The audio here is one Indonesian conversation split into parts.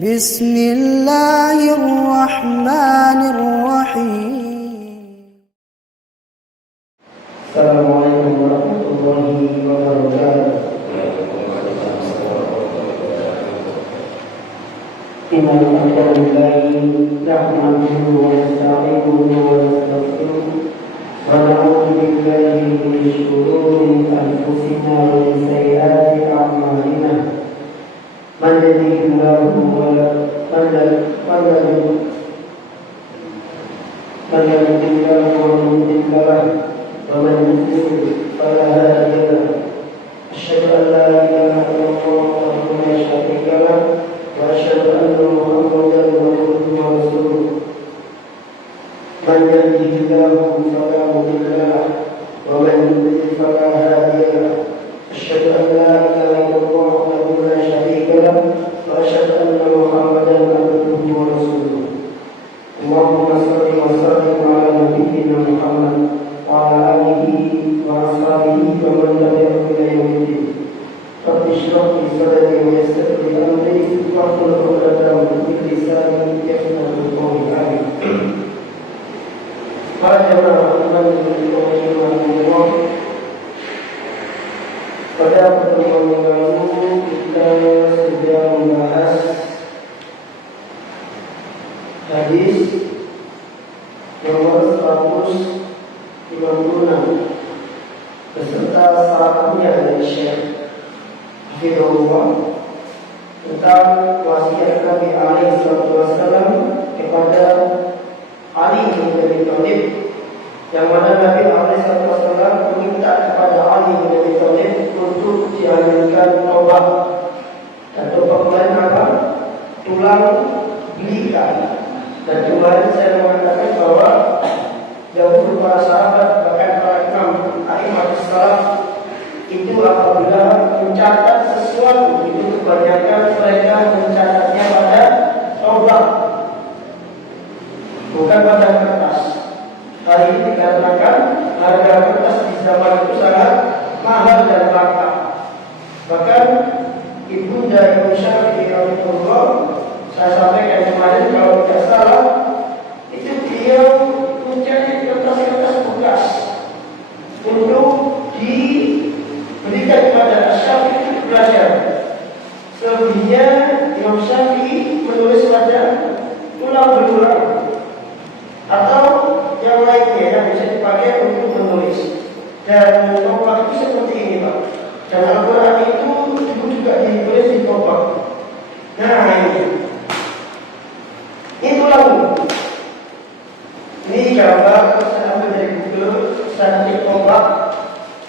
بسم الله الرحمن الرحيم. السلام عليكم ورحمة الله وبركاته. إن الحمد لله نحمده ونستعينه ونستغفره ونعوذ بالله من شرور أنفسنا ومن سيئات أعمالنا. من يهده الله فلا مضل له ومن يضلل فلا هادي له. أشهد أن لا إله إلا الله وحده لا شريك له وأشهد أن محمدا عبده ورسوله. من يهده الله فلا مضل له ومن يضلل فلا هادي له. أشهد أن لا إله إلا الله وحده لا شريك له وأشهد أن محمدا عبده ورسوله. اللهم صل وسلم على نبينا محمد وعلى آله وأصحابه ومن تبعهم إلى يوم الدين. رب اشرح لي صدري ويسر لي أمري واحلل عقدة من لساني يفقهوا قولي. آمين. Para jemaah iman Allah, pada pertemuan yang lalu kita sudah membahas hadis nomor 156 beserta sarannya dari Syekh Hafizahullah tentang wasiat Nabi alaihi wasallam kepada Ali bin Abi Thalib, yang mana Nabi alaihi wasallam meminta kepada Ali bin Abi Thalib untuk dihadirkan taubat. Dan taubat kemarin apa? Tulang belika. Dan kemarin saya mengatakan bahwa dahulu para sahabat bahkan para imam a'immatus salaf itu apabila mencatat sesuatu itu kebanyakan mereka mencatatnya pada taubat, bukan pada kertas. Hari ini dikatakan harga kertas di zaman itu sangat mahal dan langka. Bahkan ibunda Imam Syafi'i rahimahullah, saya sampaikan kemarin kalau tidak salah, itu dia mencari kertas-kertas bekas untuk diberikan kepada Syafi'i untuk belajar. Selebihnya Imam Syafi'i menulis pada tulang belulang atau yang lainnya yang bisa dipakai untuk menulis. Dan toprak itu seperti ini, Pak. Dan Al-Quran itu juga ditulis di toprak. Nah ini tulang. Ini gambar saya ambil dari Google, saya ketik toprak,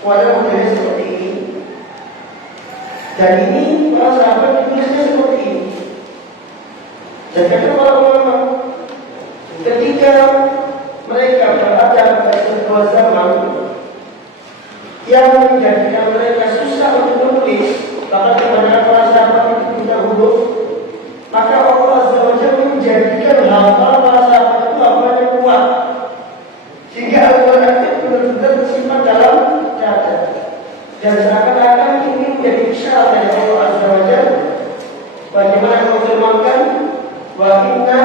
warna modelnya seperti ini. Dan ini para sahabat ditulisnya seperti ini. Dan kata para ulama, ketika mereka berada pada sebuah zaman yang menjadikan mereka susah untuk menulis, bahkan kebanyakan para sahabat itu tidak huruf, maka Allah Azza wa Jalla menjadikan hafal para sahabat itu hafalnya kuat, sehingga Al-Quran itu benar-benar tersimpan dalam dada. Dan seakan-akan ini menjadi isyarat dari Allah Azza wa Jalla, bagaimana Allah firmankan, wa inna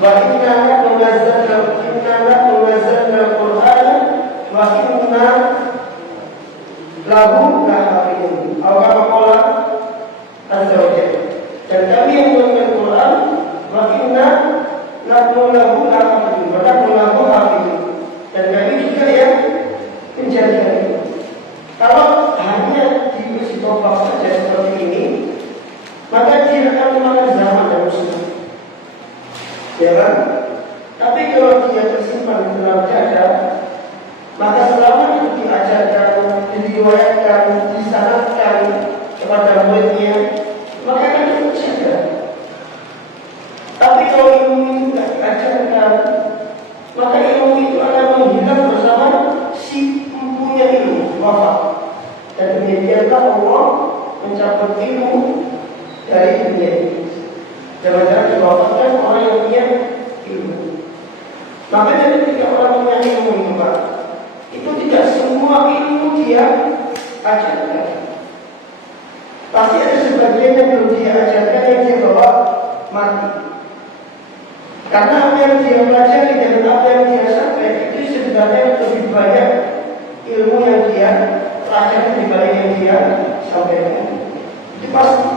nahnu nazzalna al-Qur'ana wa inna lahu lahafidun. Al-Qur'an Azza wa Jalla. Dan kami yang menurunkan Quran, wa inna nahnu lahu lahafidun, wa nahnu lahu hafidun. Dan kami juga yang menjadikan itu. Kalau hanya ditulis di toprak saja seperti ini, maka dia akan memakan zaman dan muslim. Ya kan? Tapi kalau dia tersimpan di dalam dada, maka selama itu diajarkan, diriwayatkan, disanadkan kepada muridnya, maka akan terjaga. Tapi kalau ilmu itu tidak diajarkan, maka ilmu itu akan menghilang bersama si mempunyai ilmu, wafat. Dan demikianlah Allah mencabut ilmu dari dunia ini. Jangan-jangan diwafatkan orang yang punya ilmu. Makanya ketika orang punya ilmu itu, Pak, itu tidak semua ilmu dia ajarkan. Pasti ada sebagian yang belum dia ajarkan yang dia bawa mati. Karena apa yang dia pelajari dan apa yang dia sampaikan itu sebenarnya lebih banyak ilmu yang dia pelajari dibanding yang dia sampaikan. Itu pasti.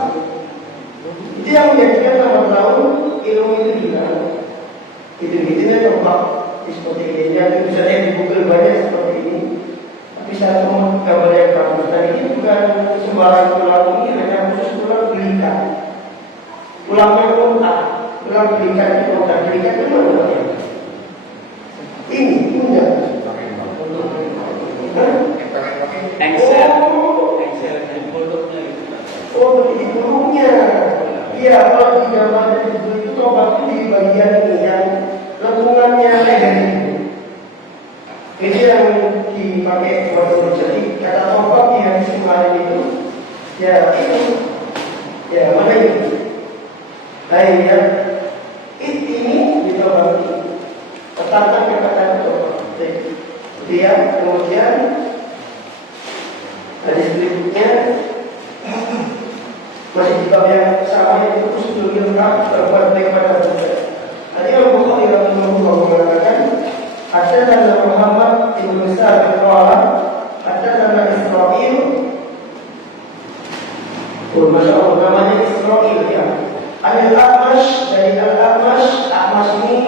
Itu yang menjadikan lambat laun ilmu itu hilang. Itu tempat seperti ini. Yang misalnya di Google banyak seperti ini. Tapi saya mau gambar yang bagus. Dan ini bukan sembarang tulang, ini hanya khusus tulang belikan. Tulangnya unta, tulang belikan itu bukan belikan itu mana? Ini punya. Excel. Oh, di burungnya. Iya, kalau di gambar itu tombak di bagian ini yang lengkungannya leher itu. Ini yang dipakai buat jadi kata tombak yang kemarin itu. Ya itu. Ya mana itu? Baik ya. Ini ditombak. Tetapkan kata tombak. Dia kemudian hadis berikutnya. Masih di bab yang sama itu sebelum lengkap berbuat baik pada Tuhan. Tadi Al-Bukhari rahimahullah mengatakan, haddatsana Muhammad bin Sa'id qala haddatsana Israil. Masya Allah namanya Israil ya. Al-A'mash dari Al-A'mash. A'mash ini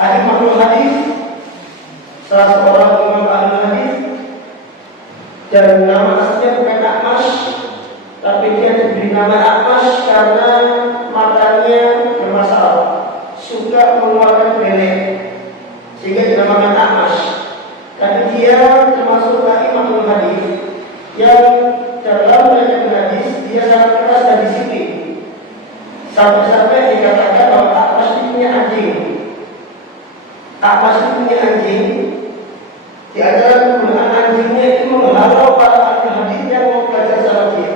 ahli hadis, salah seorang imam ahli hadis, dan nama aslinya bukan A'mash, tapi dia diberi nama A'mash karena matanya bermasalah, suka mengeluarkan belek, sehingga dinamakan A'mash. Tapi dia termasuk imam hadis yang dalam belajar hadis dia sangat keras dan disiplin. Sampai-sampai dikatakan bahwa A'mash itu punya anjing. A'mash itu punya anjing. Di antara kegunaan anjingnya itu menghalau para ahli hadis yang mau belajar sama dia.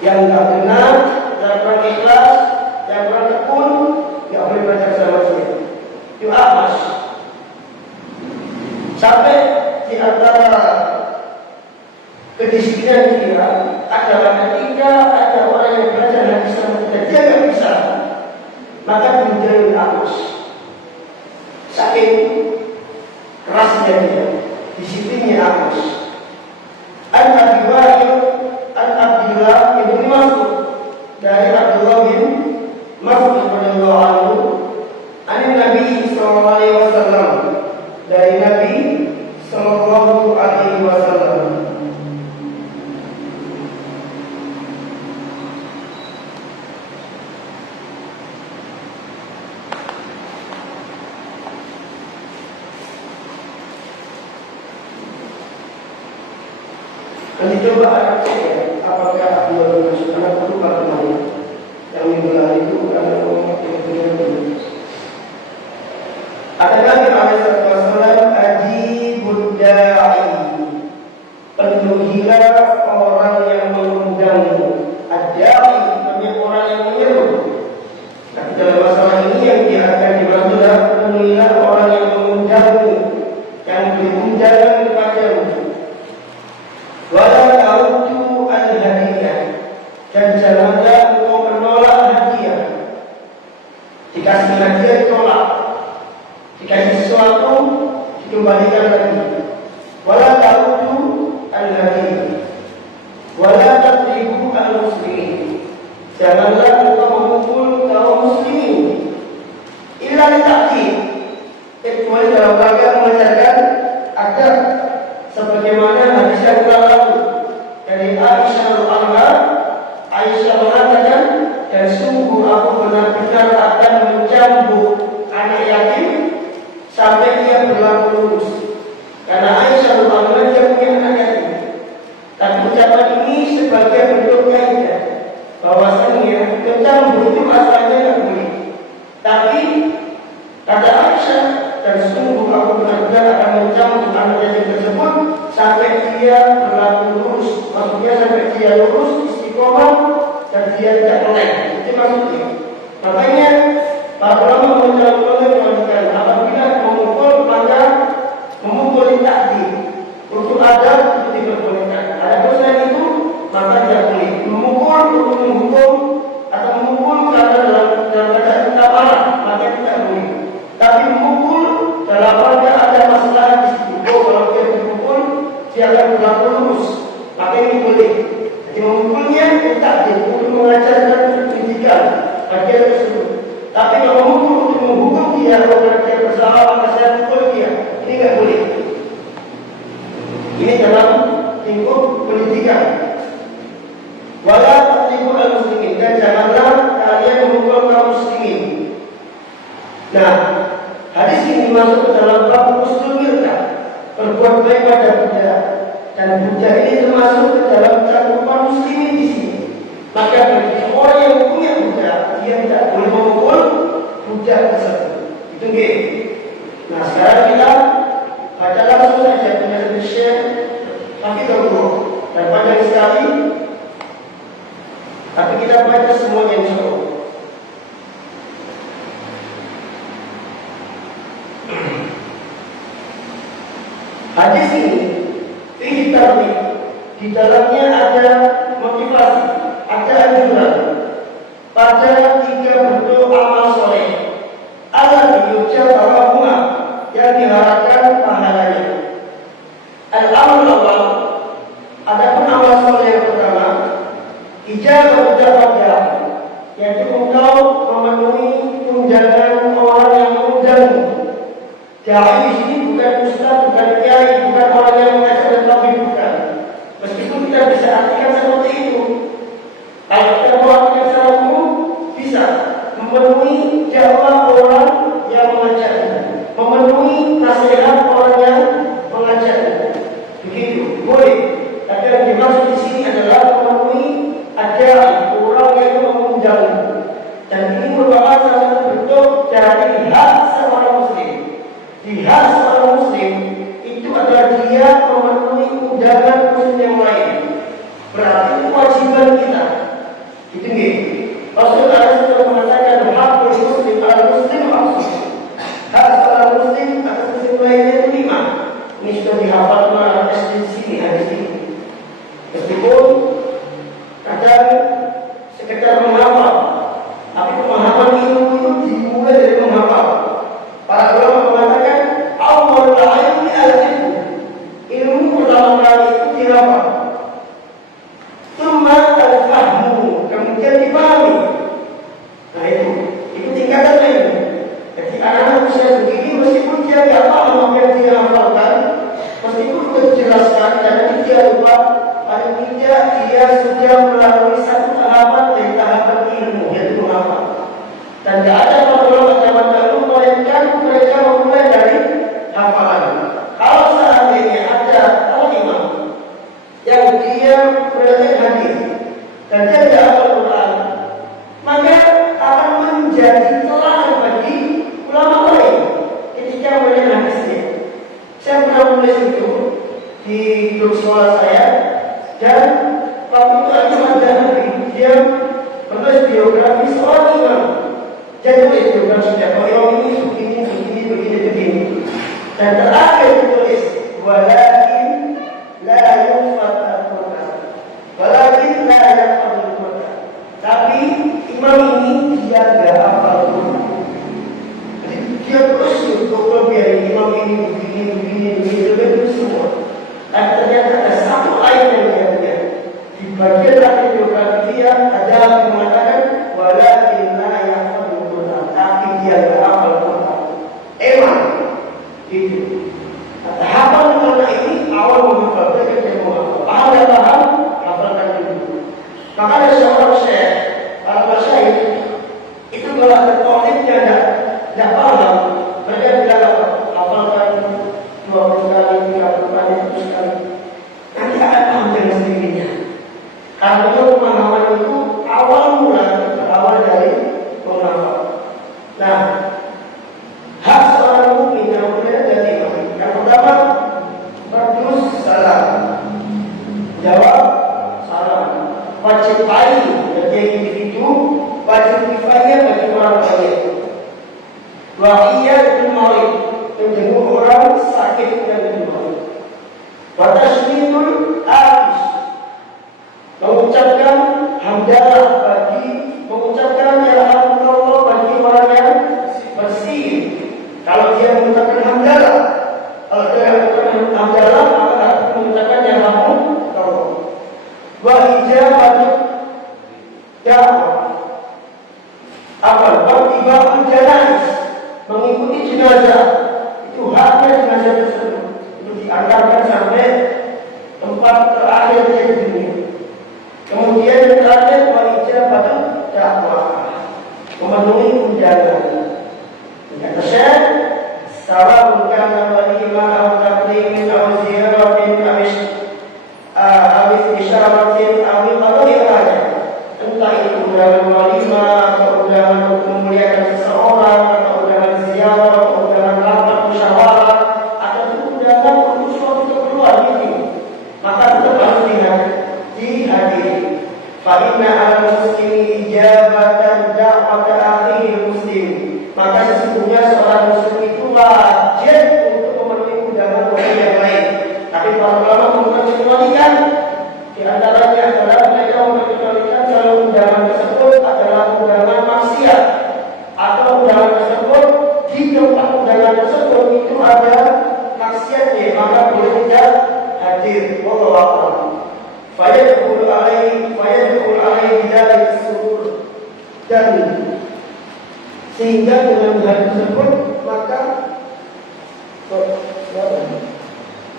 Yang tidak benar, yang kurang ikhlas, yang kurang tekun, tidak boleh belajar sama dia. Itu A'mash. Sampai di antara kedisiplinan dia adalah ketika ada orang yang belajar hadis sama dia tidak bisa, maka menjadi A'mash. Saking kerasnya dia, disiplinnya A'mash. An-Abi Wa'il An-Abdillah ibn Mas'ud dari Abdullah bin Mas'ud radhiyallahu anhu, an Nabi sallallahu alaihi wasallam, dari Nabi sallallahu alaihi wasallam. Nanti coba akan cek ya, apakah Abdullah bin Mas'ud, karena aku lupa namanya. Yang minggu lalu itu ada orang yang benar-benar. Ada Nabi alaihi wasallam ajibud da'i, penuhilah orang yang mengundangmu. Ad-da'i artinya orang yang menyeru. Tapi dalam masalah ini yang dia akan dimaksud adalah penuhilah orang yang mengundangmu, yang berundangan kepadamu. Wala ta'uddu al-hadiyah, dan janganlah engkau menolak hadiah. Dikasih hadiah ditolak, dikasih sesuatu dikembalikan lagi. Wala ta'uddu al-hadiyah, wala tadribu al-muslimin, janganlah engkau memukul kaum muslimin. Illa li-ta'kid, kecuali dalam rangka mengajarkan adab, sebagaimana hadis yang lalu dari Aisyah radhiyallahu. Aisyah mengatakan, dan sungguh aku benar-benar akan mencambuk anak yatim sampai dia berlaku lurus. Karena Aisyah radhiyallahu dia punya anak yatim. Tapi ucapan ini sebagai bentuk kaidah bahwasanya mencambuk itu asalnya tidak boleh. Tapi kata Aisyah, dan sungguh aku benar-benar akan mencambuk anak yatim tersebut sampai dia berlaku lurus. Maksudnya sampai dia lurus, istiqomah, dan dia tidak meleng. Itu maksudnya. Makanya para ulama mengatakan apabila memukul maka termasuk ke dalam cakupan muslimin di sini. Maka bagi orang yang punya budak, dia tidak boleh memukul budak tersebut. Itu nggih. Nah, sekarang kita baca langsung saja penjelasan Syekh Hafizahullah. Dan panjang sekali, tapi kita baca semuanya insyaallah. Hadis ini fihi tarhib, di dalamnya ada motivasi, ada anjuran pada 3 bentuk amal soleh ala yurja tawabbuha yang diharapkan pahalanya. Al-amal awal, adapun amal soleh yang pertama, ijabah da'wah, yaitu engkau memenuhi undangan orang yang mengundangmu. Dai di sini bukan ustaz, bukan kiai, bukan orang yang mengajar dan tabligh, bukan. Meskipun kita bisa artikan seperti itu. Kalau kita melakukan secara umum, bisa memenuhi dakwah orang yang mengajarnya, memenuhi nasihat orang yang mengajarnya. Begitu, boleh. Tapi yang dimaksud di sini adalah memenuhi adai, orang yang mengundangmu. Dan ini merupakan salah satu bentuk dari hak seorang muslim. Di hak seorang muslim itu adalah dia memenuhi undangan muslim yang lain. Berarti kewajiban kita. Itu nggih. Rasulullah sudah mengatakan hakul muslim ala muslim khamsun. Hak seorang muslim atas muslim lainnya itu 5. Ini sudah dihafal oleh SD di sini hadis ini. Meskipun kadang sekedar menghafal, tapi pemahaman ilmu itu dimulai dari menghafal. Para ulama mengatakan awal ilmi al-ilmu, ilmu pertama kali itu dihafal, tsumma al-fahmu, kemudian dipahami. Nah itu tingkatan lain. Jadi anak-anak usia begini meskipun dia tidak paham apa yang dia hafalkan, meskipun sudah dijelaskan dan nanti dia lupa, paling tidak dia sudah melalui satu tahapan dari tahapan ilmu, yaitu menghafal. Dan tidak ada para ulama zaman dahulu melainkan mereka memulai dari hafalan. Kalau seandainya ada imam yang dia belajar hadis dan dia tidak hafal Quran, maka akan menjadi teladan bagi ulama lain ketika melihat hadisnya. Saya pernah menulis itu di grup sekolah saya, dan waktu itu ada dia menulis biografi seorang imam. Jadi tulis biografinya, kalau ini begini. Dan terakhir ditulis walakin la yufat al-Quran. Walakin la yufat al-Quran. Tapi imam ini dia tidak hafal Quran. Jadi dia terus untuk biar imam ini begini semua. Dan ternyata ada satu ayat yang dia punya. Di bagian akhir biografi dia ada yang mengatakan walakin la yufat al-Quran. Tapi dia tidak hafal Quran. Emang itu. Hafal makna ini awal menghafal, dia menghafal. Paham dan paham, hafalkan dulu. Maka ada seorang syekh, para masyayikh itu kalau ada tauhidnya tidak paham, mereka bilang apa? Hafalkan 20 kali, 30 kali, 100 kali. Nanti akan paham dengan sendirinya. Karena pemahaman itu awal mula berawal dari menghafal. Nah, hak seorang mukmin yang berbeda dari yang pertama, berdus salam, jawab salam, wajib ain bagi individu, wajib kifayah bagi orang lain. Wahiyah bil marid, menjenguk orang sakit dan demam. Watashmidul afish, mengucapkan hamdalah bagi mengucapkan alhamdulillah bagi orang yang bersih. Kalau dia mengucapkan hamdalah, kalau dia mengucapkan hamdalah, maka mengucapkan alhamdulillah. Wa ijabatu da'wah. Apa? Wa tiba'ul janaiz, mengikuti jenazah. Itu haknya jenazah tersebut. Itu diantarkan sampai tempat terakhir dia di dunia. Kemudian yang terakhir wa ijabatu da'wah, fayadkhulu alaihi dzalika surur, dan sehingga dengan hal tersebut maka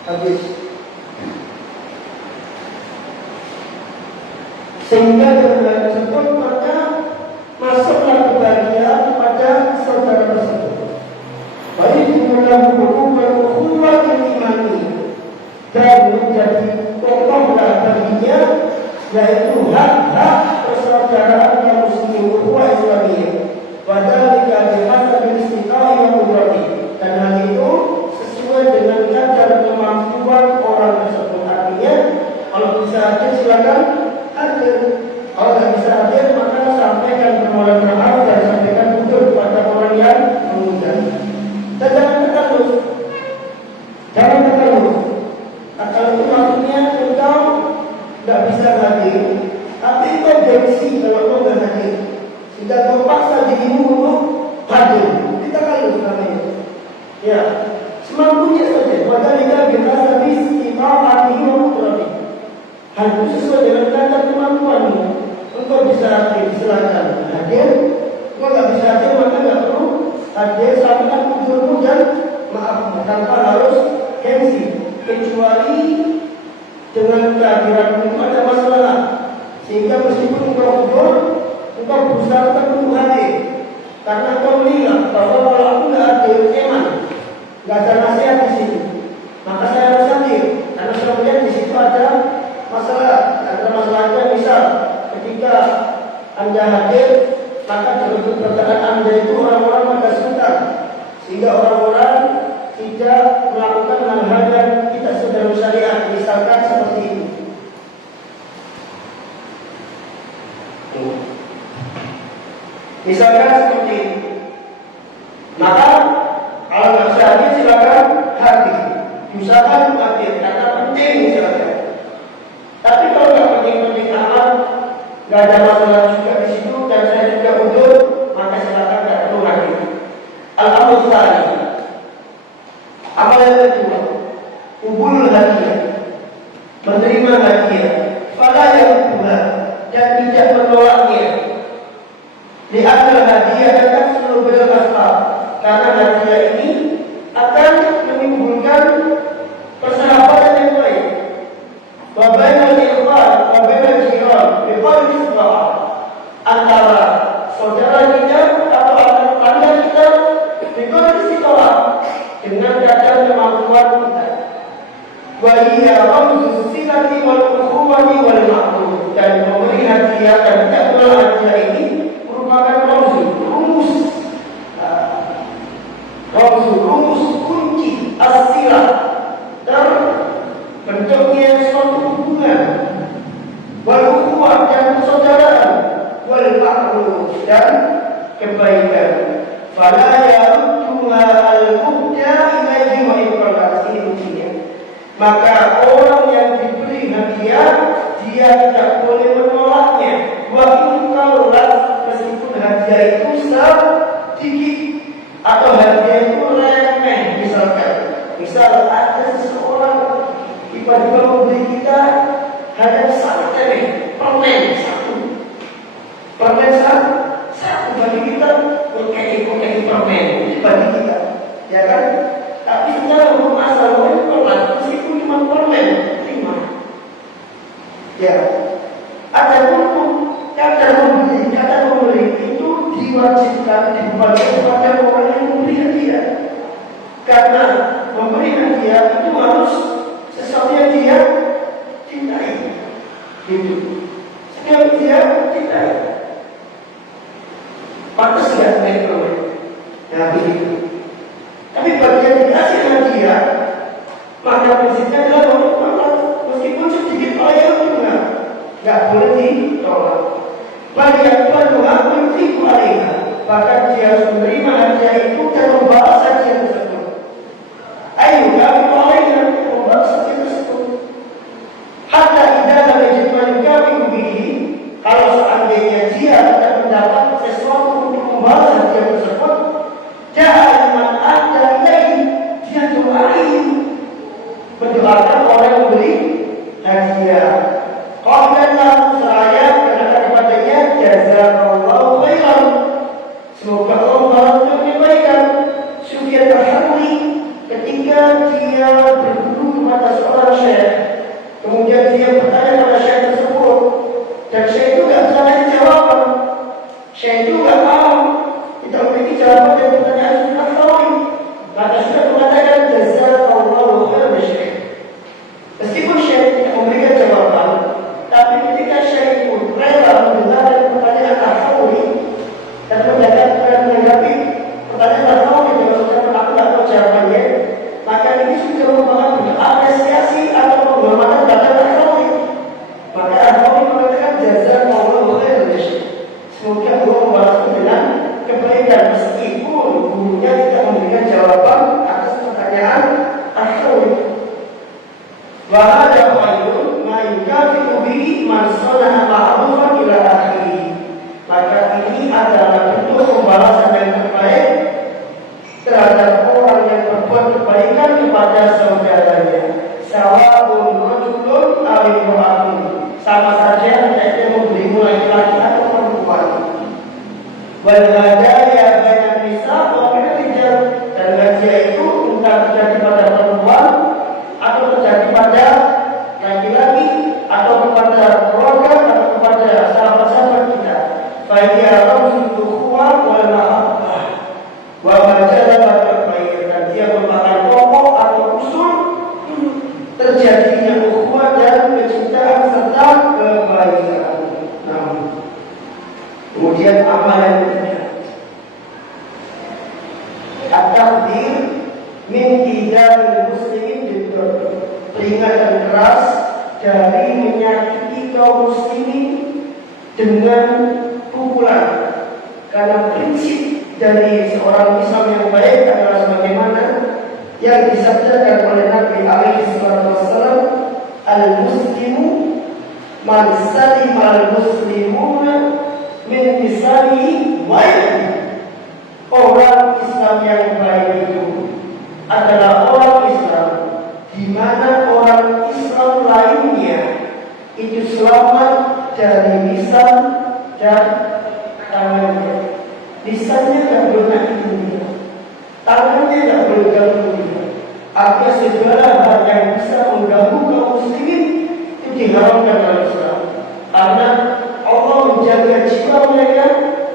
habis, sehingga dengan hal tersebut maka masuklah kebahagiaan pada saudara tersebut. Baik dalam ukhuwah imani, dan menjadi pokoklah baginya, yaitu hak-hak persaudaraan yang muslim ukhuwah Islamiyah. Padahal dikatakan istiqamah yang berarti, dan hal itu sesuai dengan kadar kemampuan orang tersebut. Artinya, kalau bisa hadir silakan hadir. Kalau tidak bisa hadir maka sampaikan permohonan maaf dan sampaikan untuk kepada orang yang mengundang. Dan jangan terkandung. Kalau itu maksudnya engkau tidak bisa hadir, tapi engkau gengsi kalau engkau tidak hadir, sehingga engkau paksa dirimu untuk hadir. Kita kalau namanya, ya semampunya saja. Padahal kita biasa istiqamah berarti hal itu sesuai dengan kadar kemampuanmu. Engkau bisa hadir, silakan hadir. Engkau tidak bisa hadir maka tidak perlu hadir. Sampaikan ujurmu dan maaf tanpa harus gengsi. Kecuali dengan kehadiran itu ada masalah, sehingga meskipun engkau ujur, engkau berusaha untuk hadir, karena engkau melihat bahwa kalau aku tidak hadir eman, tidak ada nasihat di situ, maka saya harus hadir, karena saya melihat di situ ada masalah. Ada masalahnya misal ketika Anda hadir, maka bentuk perkataan Anda itu orang-orang pada sekitar, sehingga orang-orang tidak melakukan hal-hal yang tidak sesuai syariat, misalkan seperti ini. Misalkan seperti ini. Maka kalau nggak bisa hadir silakan hadir. Usahakan hadir karena penting silakan. Tapi kalau nggak penting-penting amat, nggak ada masalah juga di situ dan saya juga undur, maka silakan nggak perlu hadir. Alhamdulillah. Amal yang kedua, kubul hadiah, menerima hadiah, fala yaqbala, dan tidak menolaknya. Lihatlah hadiah akan selalu berasal, karena hadiah ini akan menimbulkan persahabatan yang baik. Wabainal ikhwan, wabainal jiran, biqaul islah, antara saudara kita atau antara tetangga kita, biqaul islah, dengan kadar kemampuan kita. Wa hiya ramzu silati wal ukhuwati wal ma'ruf, dan memberi hadiah dan tidak menolak hadiah ini merupakan rumus kunci as-silah, dan bentuknya suatu hubungan, wal ukhuwah dan persaudaraan, wal ma'ruf dan kebaikan. Fala yarudduha al-mubda ilaihi wa iqrarat, ini kuncinya. Maka orang yang diberi hadiah, dia tidak boleh menolaknya. Wa iqrarat, meskipun hadiah itu sedikit atau hadiah itu remeh. Misal ada seseorang tiba-tiba memberi kita hadiah sangat remeh, permen satu bagi kita, pakai permen bagi kita, ya kan? Tapi secara hukum asal meskipun cuma permen, terima. Ya, ada hukum kata memberi itu diwajibkan dibaca kepada orang yang memberi hadiah, karena memberi hadiah itu harus sesuatu yang dia cintai, gitu. Setiap dia cintai. Pantas tidak naik permen, ya begitu. Tapi bagi yang dikasih hadiah, maka prinsipnya adalah meskipun sedikit oleh juga nggak boleh ditolak. Bagi yang berdoa menfiku alaiha, bahkan dia harus menerima hadiah itu dan membalas hadiah tersebut. Ayo kami alaiha, membalas hadiah tersebut. Hatta tidak ada jemaah kami begini. Kalau seandainya dia tidak mendapat sesuatu untuk membalas hadiah tersebut, jangan ada lagi dia doain, mendoakan orang yang beri hadiah. dia berguru kepada seorang syekh, kemudian dia bertanya kepada syekh tersebut, dan syekh itu nggak bisa kasih jawaban. Syekh itu nggak tahu, tidak memiliki jawaban dari pertanyaan sudah tahu. Maka sudah mengatakan jazakallahu khairan ya syekh. Meskipun syekh tidak memberikan jawaban, tapi ketika syekh itu rela mendengarkan pertanyaan Al-Hawli dan menanggapi pertanyaan Al-Hawli dengan ucapan aku tidak tahu jawabannya, maka ini sudah merupakan apresiasi atau penghormatan terhadap Al-Hawli. Maka Al-Hawli mengatakan jazakallahu khairan ya syekh. Semoga Allah membalasnya dengan kebaikan meskipun gurunya tidak memberikan jawaban atas pertanyaan Al-Hawli. Wa hadza khairun ma yukafi'u bihi man sana'a ma'rufan ila akhirih. Maka ini adalah bentuk pembalasan yang terbaik terhadap orang yang berbuat kebaikan kepada saudaranya. Sawa'un rajulun aw imra'atun. Sama saja entah memberimu laki-laki atau perempuan. Wal hadaya bainan nisa wa bainar rijal. Dan hadiah itu entah terjadi pada perempuan atau terjadi pada laki-laki atau kepada keluarga atau kepada sahabat-sahabat kita. Fa hiya ramzul ukhuwah wal mahabbah wa majallah al-khair. Dan dia merupakan pokok atau usul terjadinya ukhuwah dan kecintaan serta kebaikan. Kemudian amalan ketiga, at-tahdhir min tidal muslimin bil-dhurr. Peringatan keras dari menyakiti kaum muslimin dengan pukulan. Karena prinsip dari seorang Islam yang baik adalah sebagaimana yang disabdakan oleh Nabi alaihi wasallam, al-muslimu man salima al-muslimuna min lisanihi wa yadihi. Orang Islam yang baik itu adalah orang Islam di mana orang Islam lainnya itu selamat dari lisan dan tangannya. Lisannya tidak boleh menyakiti, tangannya tidak boleh ganggu. Artinya segala hal yang bisa mengganggu kaum muslimin itu diharamkan dalam Islam. Karena Allah menjaga jiwa mereka,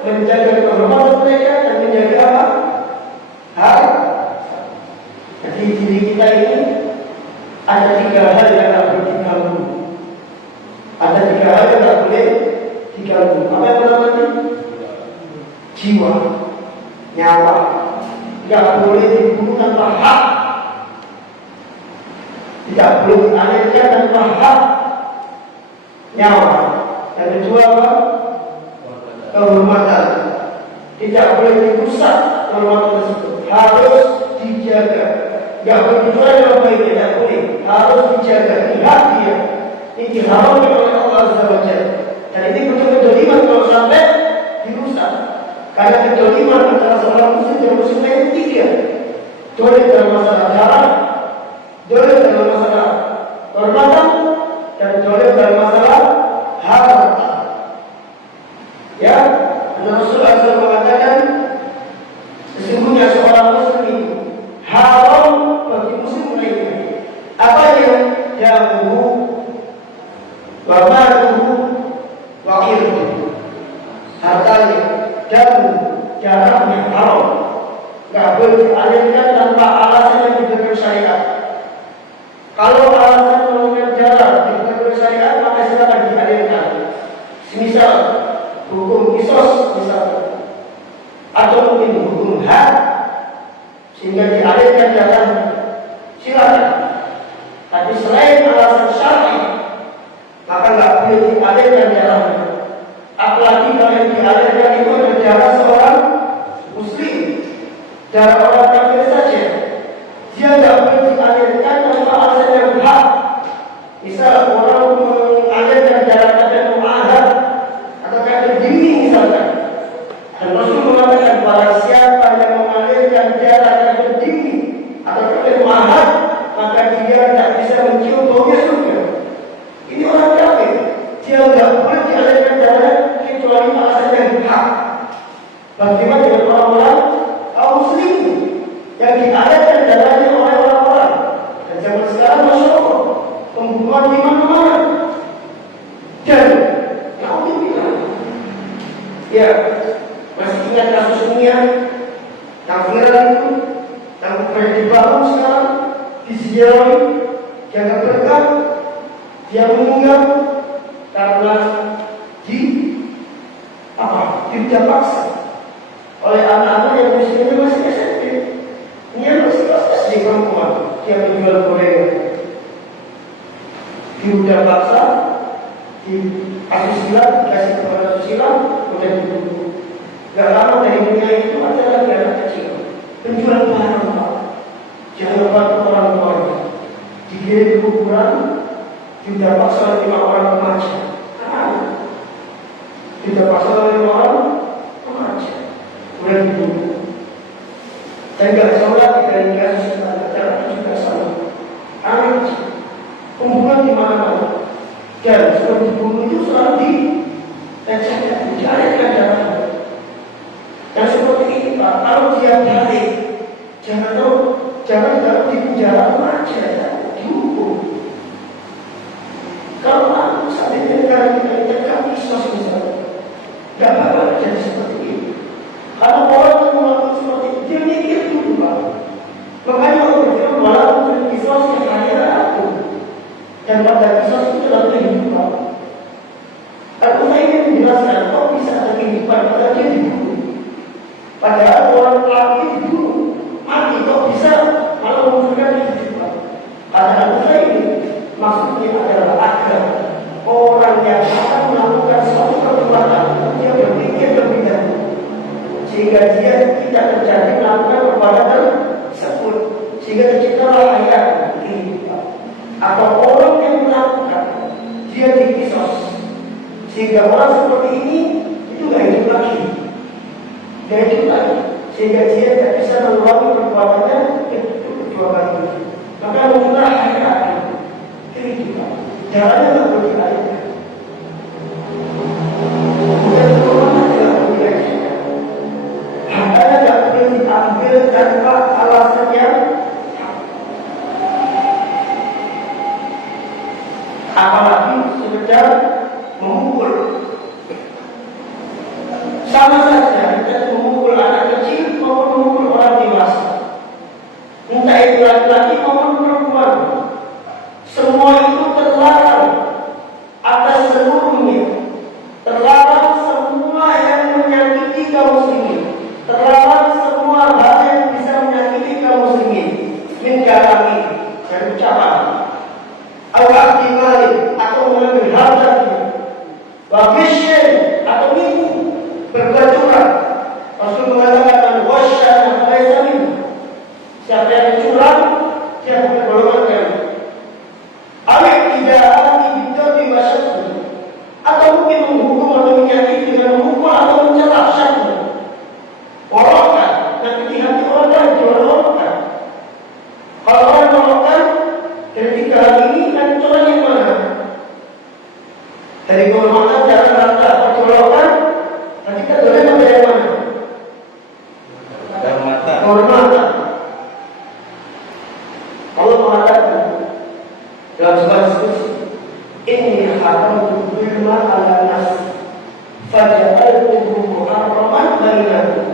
menjaga kehormatan mereka, dan menjaga apa? Hak. Jadi diri kita ini ada 3 hal yang tidak boleh diganggu. Ada 3 hal yang tidak boleh diganggu. Apa yang pertama? Jiwa, nyawa, tidak boleh dibunuh tanpa hak, tidak boleh dialihkan tanpa hak. Nyawa. Yang kedua apa? Kehormatan. Tidak boleh dirusak kehormatan tersebut. Harus dijaga. Tidak boleh dijual dengan baik, tidak boleh. Harus dijaga. Ini hak dia. Ini diharamkan oleh Allah Azza wa Jalla. Dan ini bentuk kedoliman kalau sampai dirusak. Karena kedoliman antara seorang muslim dan muslim lain 3. Dolim dalam masalah darah, dolim dalam masalah kehormatan, dan dolim dalam masalah harta. Ya, Rasulullah SAW mengatakan sesungguhnya seorang muslim itu haram bagi muslim lainnya. Apa yang damuhu wa maluhu wa irduhu. Hartanya dan darahnya haram, nggak boleh dialihkan tanpa alasan yang diberikan syariat. Kalau alasan menurunkan darah diberikan syariat, maka silakan dialihkan. Misal hukum kisos misalnya, atau mungkin hukum had sehingga dialihkan darah, silakan. Tapi selain alasan syar'i, maka nggak boleh dialihkan darahnya. Apalagi kalau yang dialihkan itu adalah darah seorang muslim, darah orang kafir saja, dia nggak boleh dialihkan tanpa alasan yang hak. Misal orang mengalirkan darah kafir mu'ahad atau kafir dini misalkan, dan Rasul mengatakan barang siapa yang mengalirkan darah kafir dini atau kafir mu'ahad, maka dia tidak bisa mencium baunya surga. Ini orang kafir, dia nggak boleh dialirkan darah kecuali alasan yang hak. Bagaimana dengan orang-orang kaum muslim yang dialirkan darahnya oleh orang-orang manusiawi, jaga berkah, dia meninggal karena tidak paksa oleh anak-anak yang usianya masih SMP. Dia masih kelas di perempuan, dia menjual gorengan. Dia paksa, dikasih silat, dikasih kepada susila, udah dibunuh. Gak lama dari dunia itu ada lagi anak kecil penjual barang, Pak. Jangan bantu orang tuanya. Digiring kuburan, tidak paksa 5 orang remaja. Tidak paksa 5 orang remaja. Kemudian dibunuh. Dan gak sholat dari kasus cara juga sama. Anak kecil, pembunuhan di mana-mana. Dan setelah dibunuh itu selalu dilecehkan, dialihkan darah. Dan seperti ini, Pak, kalau dia balik, jangan taruh di penjara aja, dihukum. Kalau aku saat ini negara kita tegak kisos misalnya, gak bakal jadi seperti ini. Kalau orang yang melakukan seperti itu, dia mikir dulu, Pak. Makanya aku berpikir melakukan kisos yang akhirnya aku. Dan pada kisos itu adalah kehidupan. Aku ingin menjelaskan, kok bisa ada kehidupan pada dia dibunuh. Padahal orang pelaku dibunuh, mati, kok bisa malah memunculkan kehidupan. Padahal ini maksudnya adalah agar orang yang akan melakukan suatu perbuatan dia berpikir lebih dahulu, sehingga dia tidak terjadi melakukan perbuatan tersebut, sehingga terciptalah ayat kehidupan. Atau orang yang melakukan dia dikisos, sehingga orang seperti ini itu gak hidup lagi. Dan itu lagi, sehingga dia tidak bisa mengulangi perbuatannya kedua kali. Maka muncullah akhir-akhir kehidupan. Jalannya tidak boleh dialihkan. Bukan keuangan tidak boleh dialihkan. Hartanya tidak boleh diambil tanpa alasan yang apalagi sekedar memukul. Sama saja kita memukul anak kecil maupun memukul orang dewasa, entah itu laki-laki maupun perempuan, semua itu terlarang atas seluruhnya. Terlarang semua yang menyakiti kaum muslimin, terlarang semua hal yang bisa menyakiti kaum muslimin. Min kalami, dari ucapan awak dimalik atau mengambil harta, wabishin atau nipu, berbuat curang. Rasul mengatakan wasyana laisa minna, siapa yang curang dia bukan golongan kami. Awik tidak arti bid'ah wasyana, atau mungkin menghukum atau menyakiti dengan memukul atau mencela syakna. Orangkan, nanti hati orang lain diorongkan. Kalau orang mengorongkan dari 3 hal ini, nanti curang yang mana? Dari kehormatan jangan rata percolongan. Nanti kita boleh ambil yang mana? Kehormatan. Allah mengatakan dalam sebuah diskusi, ini haram zulma ala nas, faja'altuhu muharraman bainakum,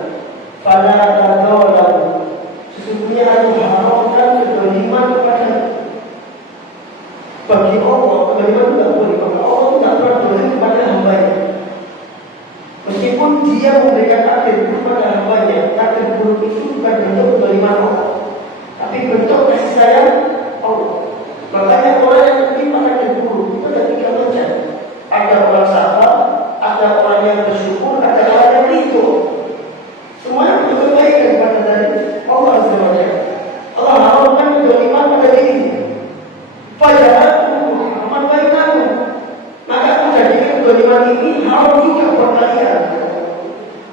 fala tadzalamu. Sesungguhnya aku haramkan kezaliman bagi Allah. Kezaliman tidak boleh, karena Allah tidak pernah zalim kepada hamba-Nya. Meskipun dia memberikan takdir kepada hamba-Nya, takdir buruk itu bukan bentuk kezaliman Allah, tapi bentuk kasih sayang Allah. Makanya orang yang menerima takdir buruk itu ada 3 macam. Ada orang sabar, ada orang yang bersyukur, ada orang yang ridho. Semuanya itu kebaikan pada dari Allah Azza wa Jalla. Allah haramkan kezaliman pada dirinya. Padahal Muhammad bainakum, maka menjadikan kezaliman ini haram juga buat kalian.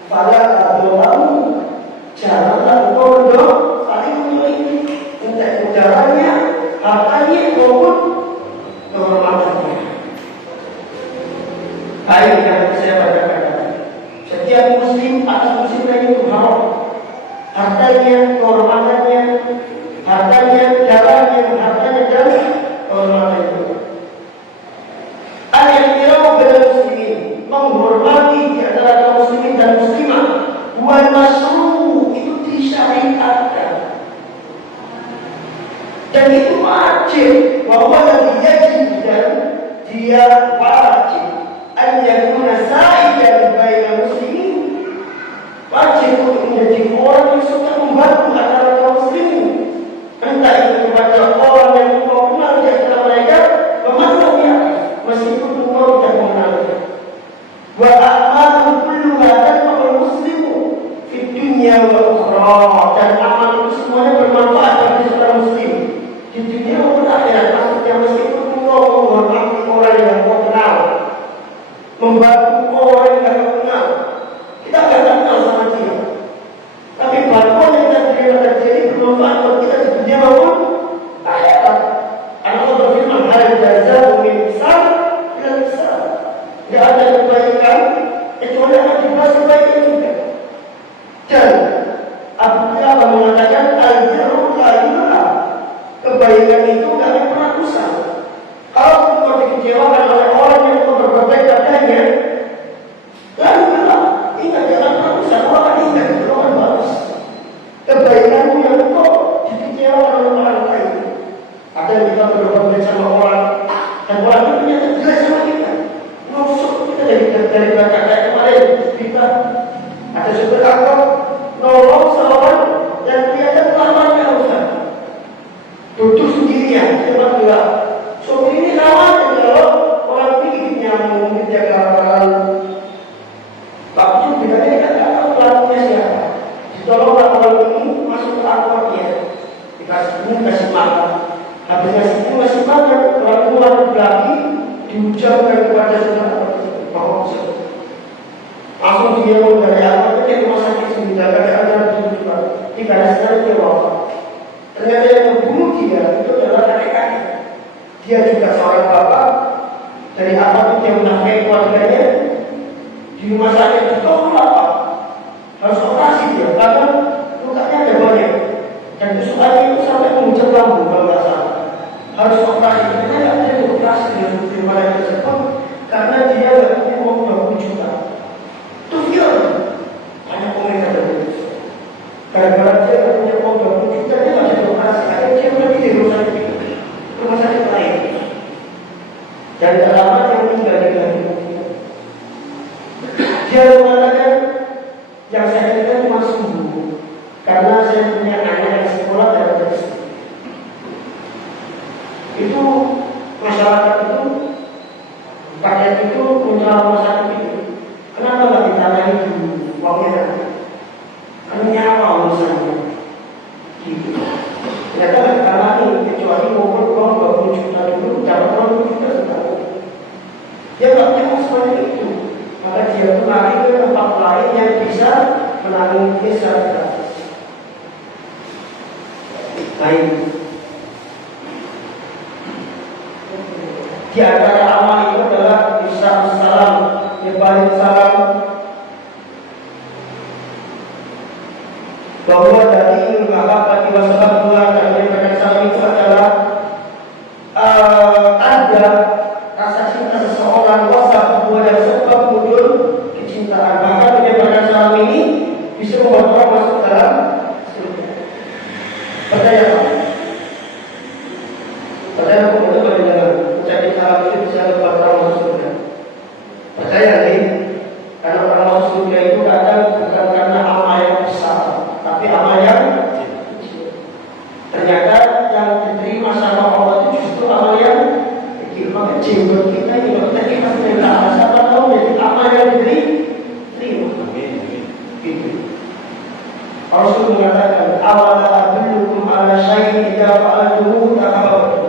Pada adzalamu, janganlah engkau mendorong saling menyolimi, entah itu caranya, hartanya maupun kehormatannya. Baik yang saya bacakan, setiap muslim atas muslim lain itu haram. Hartanya, kehormatannya, hartanya, caranya, hartanya dan kehormatannya. Al-ihtiram bil muslimin, menghormati di antara kaum muslimin dan muslimah. Wal masru, itu disyariatkan. Dan itu wajib, bahwa yang yajib dan dia wajib an yakuna sa'idan baina muslimin, wajib untuk menjadi orang yang suka membantu antara kaum muslimin, entah itu kepada orang yang engkau kenal di antara mereka, memandu dia meskipun engkau tidak mengenalnya. Wa a'malu kulluha tanfa'ul muslimu fid dunya wa ukhra, dan amal itu semuanya bermanfaat bagi seorang muslim di dunia maupun akhirat. Maksudnya meskipun engkau menghormati orang yang engkau kenal, membantu orang yang engkau kenal, kita akan kenal sama dia, tapi bantuan yang kita berikan terjadi bermanfaat bagi kita di dunia maupun akhirat. Allah berfirman, hal jazaa'u min ihsan ila ihsan, tidak ada kebaikan kecuali akan dibalas kebaikan juga. Dan Abu Jahal mengatakan al-birru la yura, kebaikan itu tidak akan pernah usang. Kalau engkau dikecewakan oleh orang yang engkau berbuat baik padanya, lalu bilang, ingat jangan pernah usang, kau akan ingat, kau akan balas kebaikanmu yang engkau dikecewakan oleh orang lain. Ada yang kita berbuat baik sama orang, dan orang itu ternyata jelek sama kita, nusuk kita dari belakang. Kayak kemarin kita ada supir angkot nolong seorang yang ternyata kelamarnya usah duduk sendirian di tempat gelap. Supir ini khawatir kalau orang ini hidupnya mungkin dia kelaparan, tapi supirnya ini kan tidak tahu pelakunya siapa. Ditolonglah orang ini masuk ke angkotnya, dikasih makan. Habis ngasih makan, orang itu lari lagi diucapkan kepada saudara bahwa langsung dia dari angkotnya ke rumah sakit sementara keadaan juga dikasih dia wafat. Ternyata yang membunuh dia itu adalah kakek-kakek. Dia juga seorang bapak. Dari apa dia menafkahi keluarganya di rumah sakit betul apa harus operasi dia karena lukanya ada banyak dan tusukannya itu sampai mengucap lambung kalau nggak salah. Harus operasi, karena nggak bisa dioperasi di rumah sakit tersebut karena dia nggak punya uang 20 juta. Itu dia banyak pemerintah dari gara-gara dia nggak punya uang 20 juta, dia nggak bisa dioperasi. Akhirnya dia pergi di rumah sakit lain. Dan tak lama dia meninggal di lagi. Dia mengatakan yang saya kira cuma sembuh karena saya punya anak yang sekolah dari tes. Itu masyarakat itu rakyat itu punya rumah sakit itu. Kenapa nggak ditanyain dulu uangnya? Kan nyawa urusannya. Gitu. Ternyata nggak ditanyain kecuali ngumpul uang 20 juta dulu, dapat 20 juta sudah. Dia nggak punya semuanya itu. Maka dia itu lari ke tempat lain yang bisa menanggung dia secara gratis. Baik. Di antara amal itu adalah isyarat salam, nyebarin salam. Bahwa dari ilmu mahabbati wa sahabullah dan menyampaikan salam itu adalah ada rasa cinta seseorang, wasab dan sebab muncul kecintaan. Maka menyampaikan salam ini bisa membuat orang masuk dalam surga. Percaya tak? Percaya aku betul atau jangan? Ucapan salam itu bisa membuat orang masuk surga. Percaya nih? Karena orang masuk surga itu kadang bukan karena amal yang besar, tapi amal yang kecil. Ternyata yang diterima sama Allah itu justru amal yang kecil. Maka jiwa kita ini kalau kita ikhlas dengan siapa tahu jadi amal yang diterima. Gitu. Rasul mengatakan, awala adullukum ala syai'in idza fa'altumuhu tahabbtum.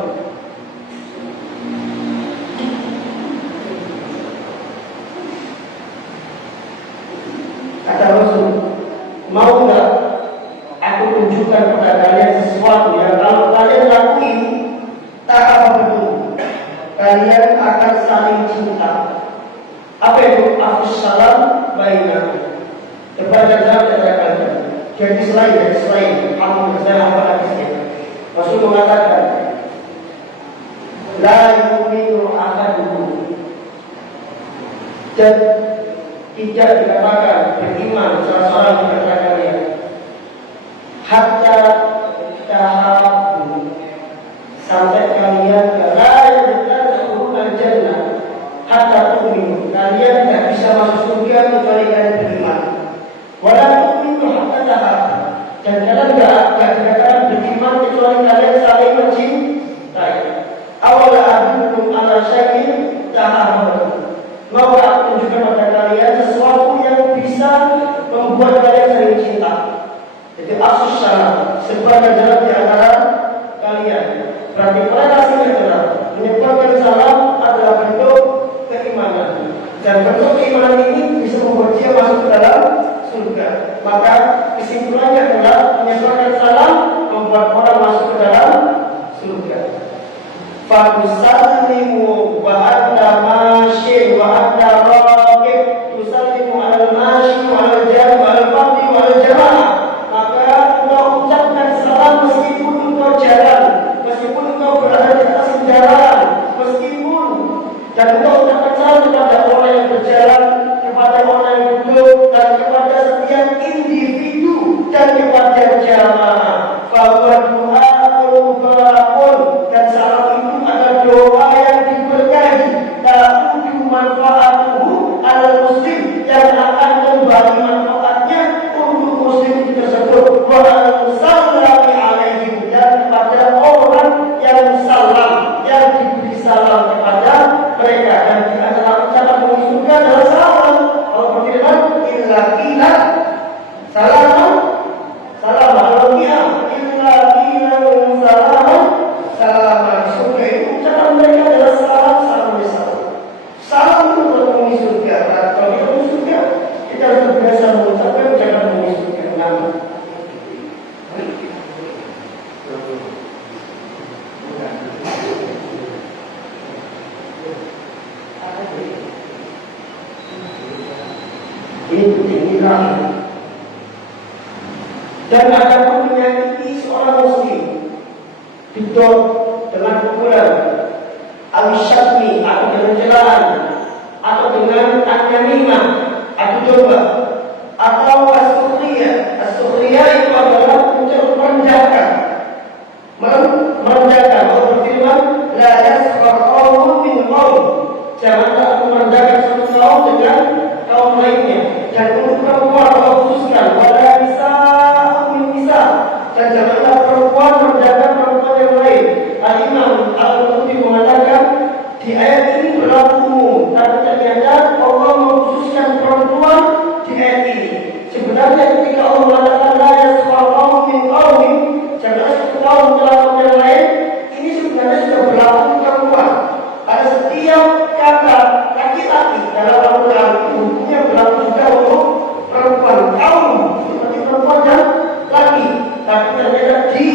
Kata Rasul, mau enggak aku tunjukkan kepada kalian sesuatu yang kalau kalian lakuin, tahabbtum, kalian akan saling cinta. Apa itu? Afus salam bainakum. Kepada kalian. Jadi selain aku saya apa hadisnya. Rasul mengatakan, la yu'minu ahadukum. Dan tidak dikatakan beriman salah seorang di antara kalian hatta tahabbu, sampai kepada kalian la yadkhulul jannah hatta tu'minu. Kalian tidak bisa masuk surga kecuali kalian beriman. Wala tu'minu hatta tahabbu. Dan kalian tidak akan beriman kecuali kalian saling mencintai. Awala adullukum ala syai'in tahabbu. Maka aku tunjukkan pada kalian sesuatu yang bisa membuat kalian saling cinta. Jadi asus salam, sebagai jalan di antara kalian. Berarti relasi adalah menyebarkan salam adalah bentuk keimanan. Dan bentuk keimanan ini bisa membuat dia masuk ke dalam surga. Maka kesimpulannya adalah menyebarkan salam membuat orang masuk ke dalam surga. Fatusallimu wa anta masyin wa anta raqib. Tusallimu alal masyi wa alal jari wa alal fadli wa alal jamaah. Maka engkau ucapkan salam meskipun engkau jalan, meskipun engkau berada di atas kendaraan, meskipun dan engkau ucapkan salam kepada orang yang berjalan, kepada orang yang duduk, dan kepada setiap individu dan kepada jamaah. Bahwa doa mubarakun, dan salam itu adalah doa yang diberkahi. Ta'udu manfaatuhu alal muslim, yang akan kembali manfaatnya untuk muslim tersebut. Wa al-sallami alaihim, dan kepada orang yang salam, yang diberi salam kepada mereka. Dan di antara ucapan penghuni surga adalah salam. Allah berfirman, illa qila salaman salaman. Kalau dia illa qila salaman salaman. Surga itu ucapan mereka adalah salam, salam, salam. Salam itu penghuni surga. Kalau kita penghuni surga, kita harus terbiasa mengucapkan ucapan penghuni surga. Nama. Inilah. Dan akan menyakiti seorang muslim didot dengan pukulan, al-syatmi atau dengan celaan, atau dengan an-namimah atau domba, atau as-sukhriyah. As-sukhriyah itu adalah untuk merendahkan. Merendahkan. Allah berfirman, la yaskhar qaumun min qaum. Janganlah aku merendahkan satu kaum dengan kaum lainnya. Dan untuk perempuan Allah khususkan, wala nisa'u min nisa'. Dan janganlah perempuan merendahkan perempuan yang lain. Al-Imam Al-Qurtubi mengatakan di ayat ini berlaku umum, tapi ternyata Allah mengkhususkan perempuan di ayat ini. Sebenarnya ketika Allah mengatakan la yaskhar qaumun min qaumin, janganlah satu kaum melawan yang lain, ini sebenarnya sudah berlaku perempuan. Pada setiap kata laki-laki dalam Al-Quran itu hukumnya berlaku juga untuk perempuan. Kaum seperti perempuan dan laki. Tapi ternyata di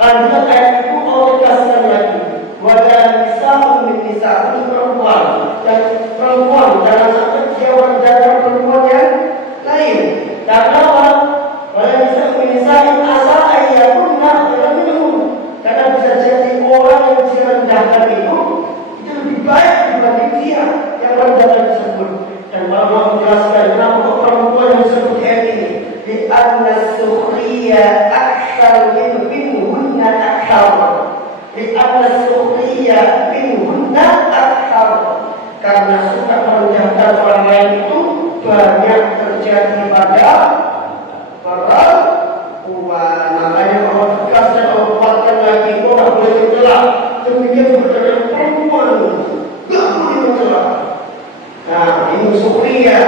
lanjutan ayat itu Allah tegaskan lagi, wala nisa'u min nisa', untuk perempuan. Dan perempuan jangan sampai dia merendahkan perempuan yang lain. Karena apa? Wala nisa'u min nisa'in asa ayyakunna khairan minhum. Karena bisa jadi orang yang direndahkan itu lebih baik dibanding dia yang merendahkan tersebut. Dan Allah menjelaskan kenapa kok perempuan yang disebut di ayat ini, di an-sukhriya aktsar minhunna aktsar. Di an-sukhriya minhunna aktsar. Karena suka merendahkan orang lain itu banyak terjadi pada perempuan. Makanya Allah tegaskan, Allah kuatkan lagi, orang boleh mencela. Demikian juga dengan perempuan, tidak boleh mencela. Nah, ini sukriya.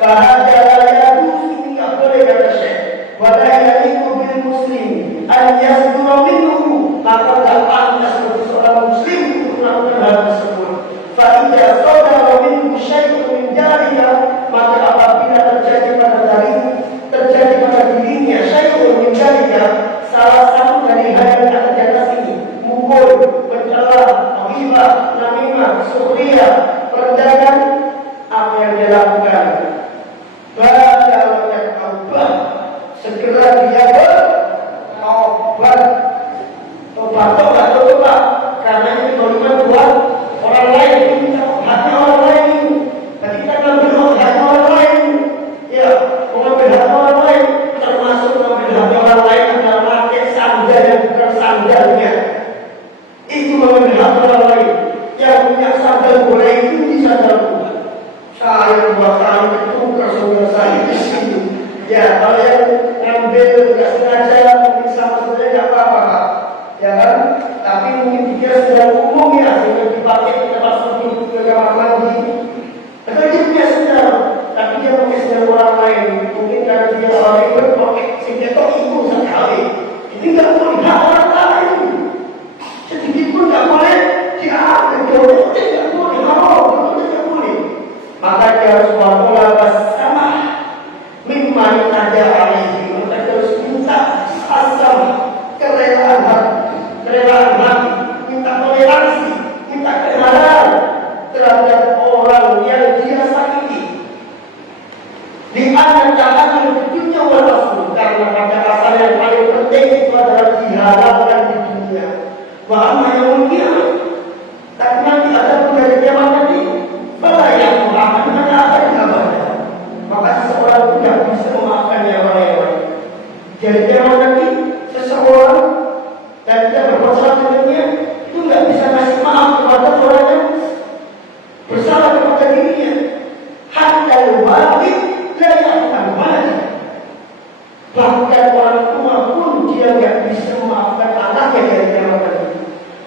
Fahada la yajuz, ini tidak boleh kata Syekh. Wala yaliqu bil muslim an yasdura minhu, maka tidak pantas bagi seorang muslim untuk melakukan hal tersebut. Fa idza sadara minhu syai'un min dzalika, maka apabila terjadi pada dirinya syai'un min dzalika, salah satu dari hal yang ada di atas ini, mukul, mencela, ghibah, namimah, sukhriyah, merendahkan, apa yang dia lakukan? Baca wajah taubat, segera dia bertobat. Tobat. Karena ini doliman buat orang lain, hati orang lain. Jadi kita ngambil hati orang lain, ya, mengambil hati orang lain, termasuk mengambil hati orang lain adalah pakai sandal yang bukan sandalnya. memihak orang lain. Yang punya sandal bola itu di sandal bola. Saya 2 kali ketukar saudara saya di situ. Ya, kalau yang ngambil nggak sengaja mungkin sama saja nggak apa-apa, Pak. Ya kan? Tapi mungkin dia sedang umum ya, sehingga dipakai di tempat duduk ke kamar mandi. Atau dia punya sendal, tapi dia pakai sendal orang lain. Mungkin karena dia orang ikut pakai sendal itu sekali. Ini nggak boleh hak orang lain. Sedikit pun nggak boleh diambil. Dia nggak boleh, haram, tidak boleh. Maka dia harus berdoa sama mimma ada alaihi. Maka dia harus minta asam kerelaan hati, minta toleransi, minta kenalan terhadap orang yang dia sakiti. Di mana cara menujunya walaupun karena pada asal yang paling penting itu adalah diharapkan di dunia. Wahai yang mulia, tapi nanti ada menjadi kiamat nanti. Bala yang memaafkan mana akan abada. Maka seseorang tidak bisa memaafkan yang lain. Jadi kiamat nanti seseorang dan dia berbuat salah dengannya itu nggak bisa kasih maaf kepada orang yang bersalah kepada dirinya. Hatta wajib layak wajib. Bahkan orang tua pun dia nggak bisa memaafkan anaknya dari kiamat nanti.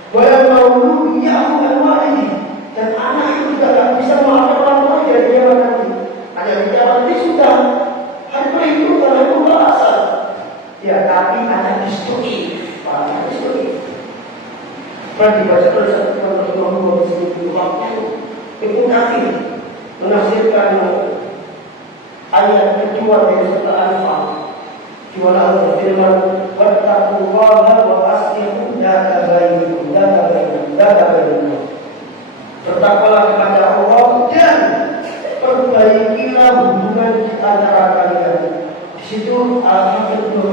Walau maulud ya'fu al-walidi, dan anak itu juga nggak bisa memaafkan orang tua dari kiamat nanti. Ada di kiamat nanti sudah hari perhitungan itu balasan. Ya, tapi ada destruktif. Pernah dibaca oleh satu Rasulullah di waktu Ibnu Katsir menafsirkan ayat kedua dari surah Al-Anfal, di mana Allah berfirman, "Wattaqullaha wa aslihu dzata bainakum." Bertakwalah kepada Allah dan perbaikilah hubungan di antara kalian. Di situ Al-Hafidz Ibnu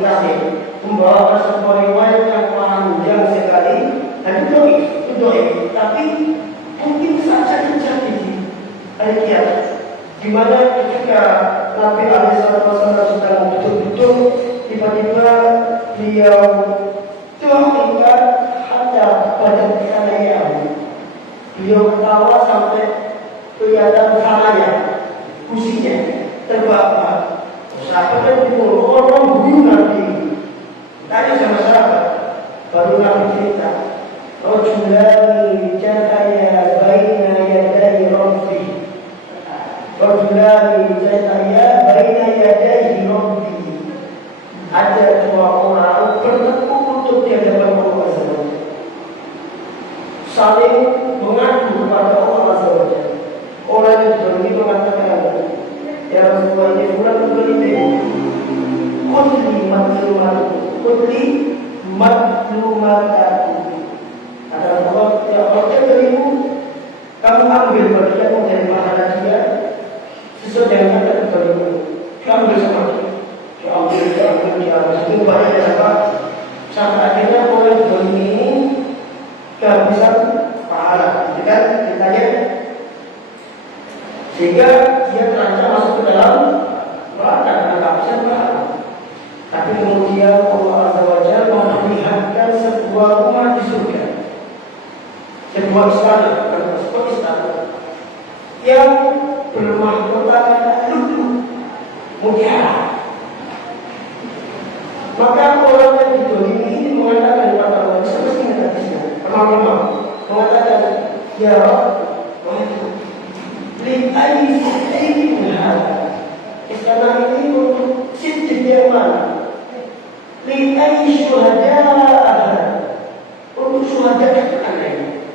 Katsir membawakan sebuah riwayat yang panjang sekali dan itu doib, tapi mungkin saja terjadi di hari kiamat, di mana ketika Nabi SAW sedang betul-betul tiba-tiba beliau terangkat hanya pada kanaya, beliau ketawa sampai kelihatan kanaya, kusinya terbakar. Sahabat itu orang bunuh Nabi. Tanya sama sahabat, baru Nabi cerita, Rajulani jataya baina yadai Rabbi. Rajulani jataya baina yadai Rabbi. Ada 2 orang bertemu untuk di hadapan Allah SWT, saling mengadu kepada Allah SWT. Orang yang begitu mengatakan, ya Rasulullah, ini bulan berbeda. Kutli maklumataku. Ada Allah, ya Allah darimu, kamu ambil bagian dari pahala dia sesuai dengan kata darimu. Kamu ambil sama dia. Itu banyak apa? Sampai akhirnya orang ini kehabisan pahala. Jadi kan ditanya, sehingga dia terancam masuk ke dalam neraka karena kehabisan pahala. Tapi kemudian Allah Azza wa Jalla memperlihatkan sebuah rumah di surga, sebuah istana, sebuah istana yang bermahkota lu'lu' mutiara. Maka orang yang didolimi ini mengatakan kepada Allah, semestinya hadisnya, pernah mengatakan, ya Rabb, li'ayyi siddiqin hadha, istana ini untuk siddiq yang mana? Li'ayyi syuhada'a, untuk syuhada yang lain,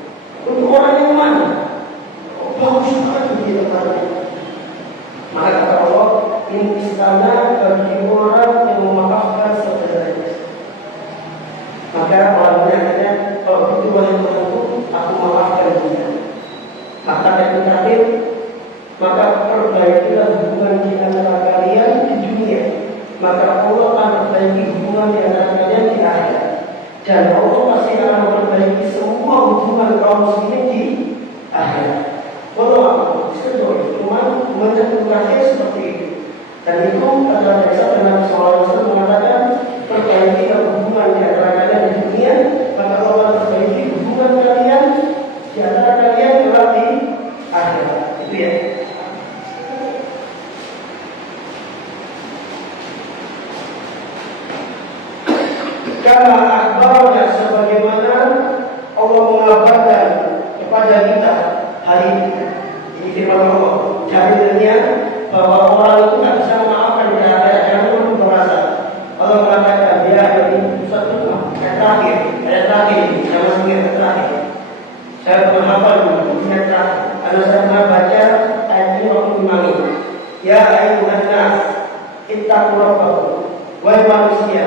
untuk orang yang mana? Bagus sekali dia bertanya. Maka kata Allah, ini istana bagi orang yang memaafkan saudaranya. Maka orang akhirnya, kalau itu wahai Tuhanku, aku maafkan dia. Maka Ibnu Katsir, maka perbaikilah hubungan di antara kalian di dunia, maka Allah akan perbaiki hubungan di antara kalian di akhirat. Dan Allah pasti akan memperbaiki semua hubungan kaum muslimin di akhirat. Walau cuma menentukannya seperti itu. Dan itu adalah dasar Nabi SAW mengatakan, perbaiki hubungan di antara kalian di dunia, maka Allah terakhir, saya masih ingat terakhir. Saya menghafal dulu, ingat terakhir. Karena saya pernah baca ayat ini waktu imami. Ya ayyuhan nas, ittaqu rabbakum. Wahai manusia,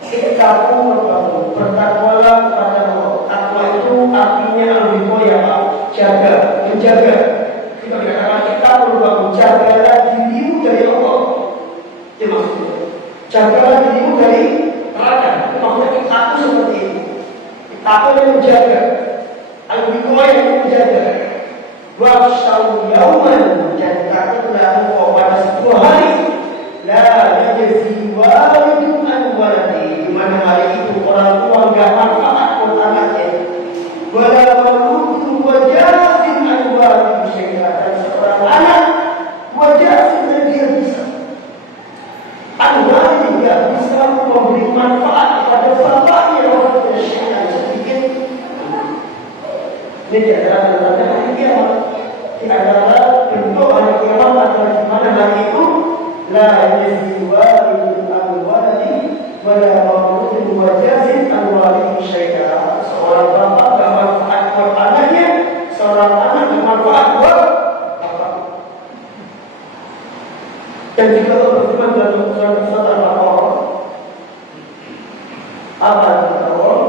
ittaqu rabbakum. Bertakwalah kepada Allah. Takwa itu artinya al-wiqayah, Pak. Jaga, menjaga. Kita dikatakan ittaqu rabbakum, jagalah dirimu dari Allah. Itu maksudnya. Jagalah dirimu dari neraka. Itu maksudnya aku seperti ini. Aku yang menjaga. Al-wiqayah yang menjaga. Wakshaw yauman, dan takutlah engkau pada sebuah hari la yajzi walidun an waladi, di mana hari itu orang tua enggak manfaat buat anaknya, wala mauludun wajazin an walidi syai'an, dan seorang anak wajazin dan dia bisa an walidi, dia bisa memberi manfaat kepada bapaknya walaupun syai'an sedikit. Ini di antara tanda hari kiamat. Ini adalah bentuk hari kiamat adalah di mana hari itu la yajzi walidun an waladi wala mauludun wajazin an walidi syai'an. Seorang bapak enggak manfaat buat anaknya, seorang anak enggak manfaat buat bapak. Dan jika Allah berfirman dalam surat Al-Baqarah, apa kata Allah?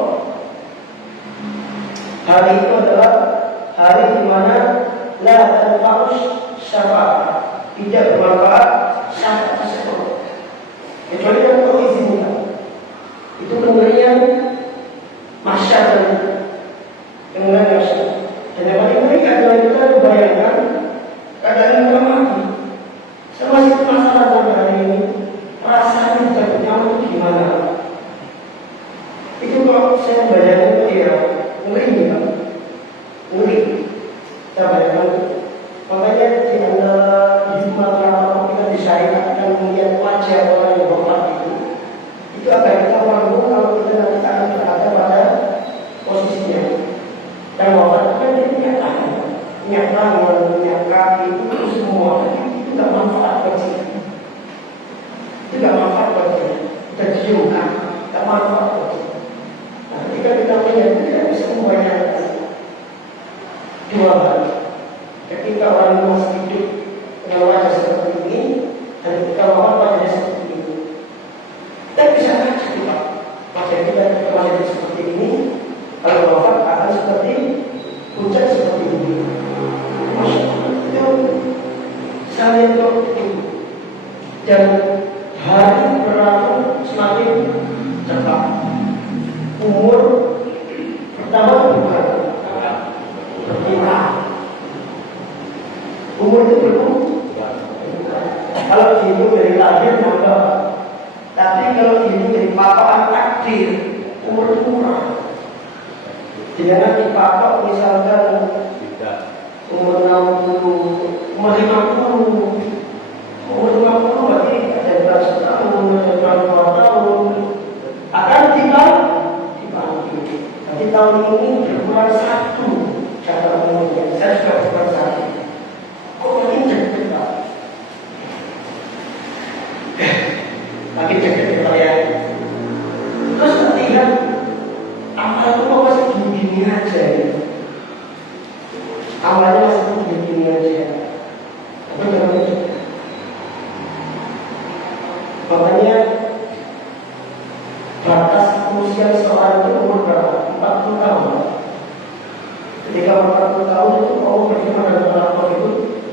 Hari itu adalah hari di mana la tanfa'u syafa'ah, tidak bermanfaat syafaat tersebut kecuali dengan izinnya. Itu pemberian masyar dan masyar. Dan yang paling menarik adalah kita membayangkan keadaan kita mati. Saya masih penasaran sampai hari ini, rasanya tidak nyaman itu gimana? Itu kalau saya bayangkan ya ngeri ya, ngeri. Saya bayangkan, makanya di antara hikmah kalau kita disyariatkan melihat wajah orang yang wafat itu agar kita mampu kalau kita nanti akan berada pada posisinya. Dan wafat itu kan dia punya tangan, punya kaki, itu semua. Itu tidak manfaat buat kita. Itu tidak manfaat buat kita. Kita cium kan, tidak manfaat buat kita. Nah, ketika kita melihat itu tidak bisa membayangkan dua hal. Ketika orang masih hidup dengan wajah seperti ini, dan ketika wafat wajahnya seperti ini, kita bisa baca kita wajah kita ketika wajahnya seperti ini, kalau wafat akan seperti puncak seperti ini. Masya Allah, itu saya lihat itu. Dan hari berlalu semakin cepat. Umur pertama bukan berpindah. Umur itu belum. Kalau dihitung dari lahir nambah. Tapi kalau dihitung dari papakan takdir, umur itu murah. Jangan dipatok misalkan umur 60, umur 50. Umur 50 berarti ada berapa tahun, ada berapa tahun. Akan dibantu. Tapi tahun ini berkurang 1 cara umurnya. Saya sudah berkurang 1. Kok ini jadi kita? Makin jadi kita ya. Terus lihat amal itu kok masih gini-gini aja ya. Amalnya masih gini-gini aja. Tapi jangan itu. Makanya batas usia seorang itu umur berapa? 40 tahun. Ketika 40 tahun itu Allah berfirman dalam Al-Quran itu,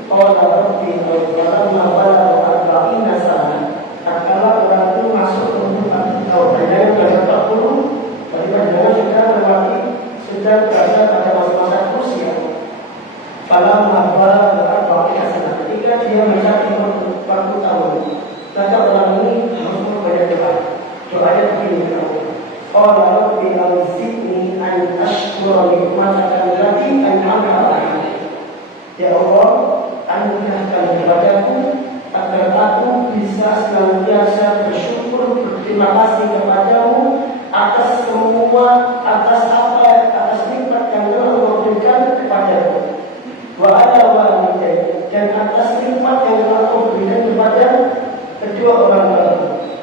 qala rabbi falamma balagha arba'ina sana, tatkala orang itu masuk ke umur 40 tahun. Padahal sudah 40, tapi padahal sudah melewati, sudah berada pada masa-masa usia. Falamma balagha arba'ina sana, ketika dia mencapai umur 40 tahun, maka orang ini harus membayar doa. Doanya begini ya Allah. Qala rabbi awzi'ni an ashkura nikmataka allati an'amta 'alayya. Ya Allah, anugerahkan kepadaku agar aku bisa senantiasa bersyukur, berterima kasih kepadamu atas semua, atas nikmat yang telah Engkau berikan kepadaku. Wa ala walidayya, dan atas nikmat yang telah Engkau berikan kepada kedua orang tua.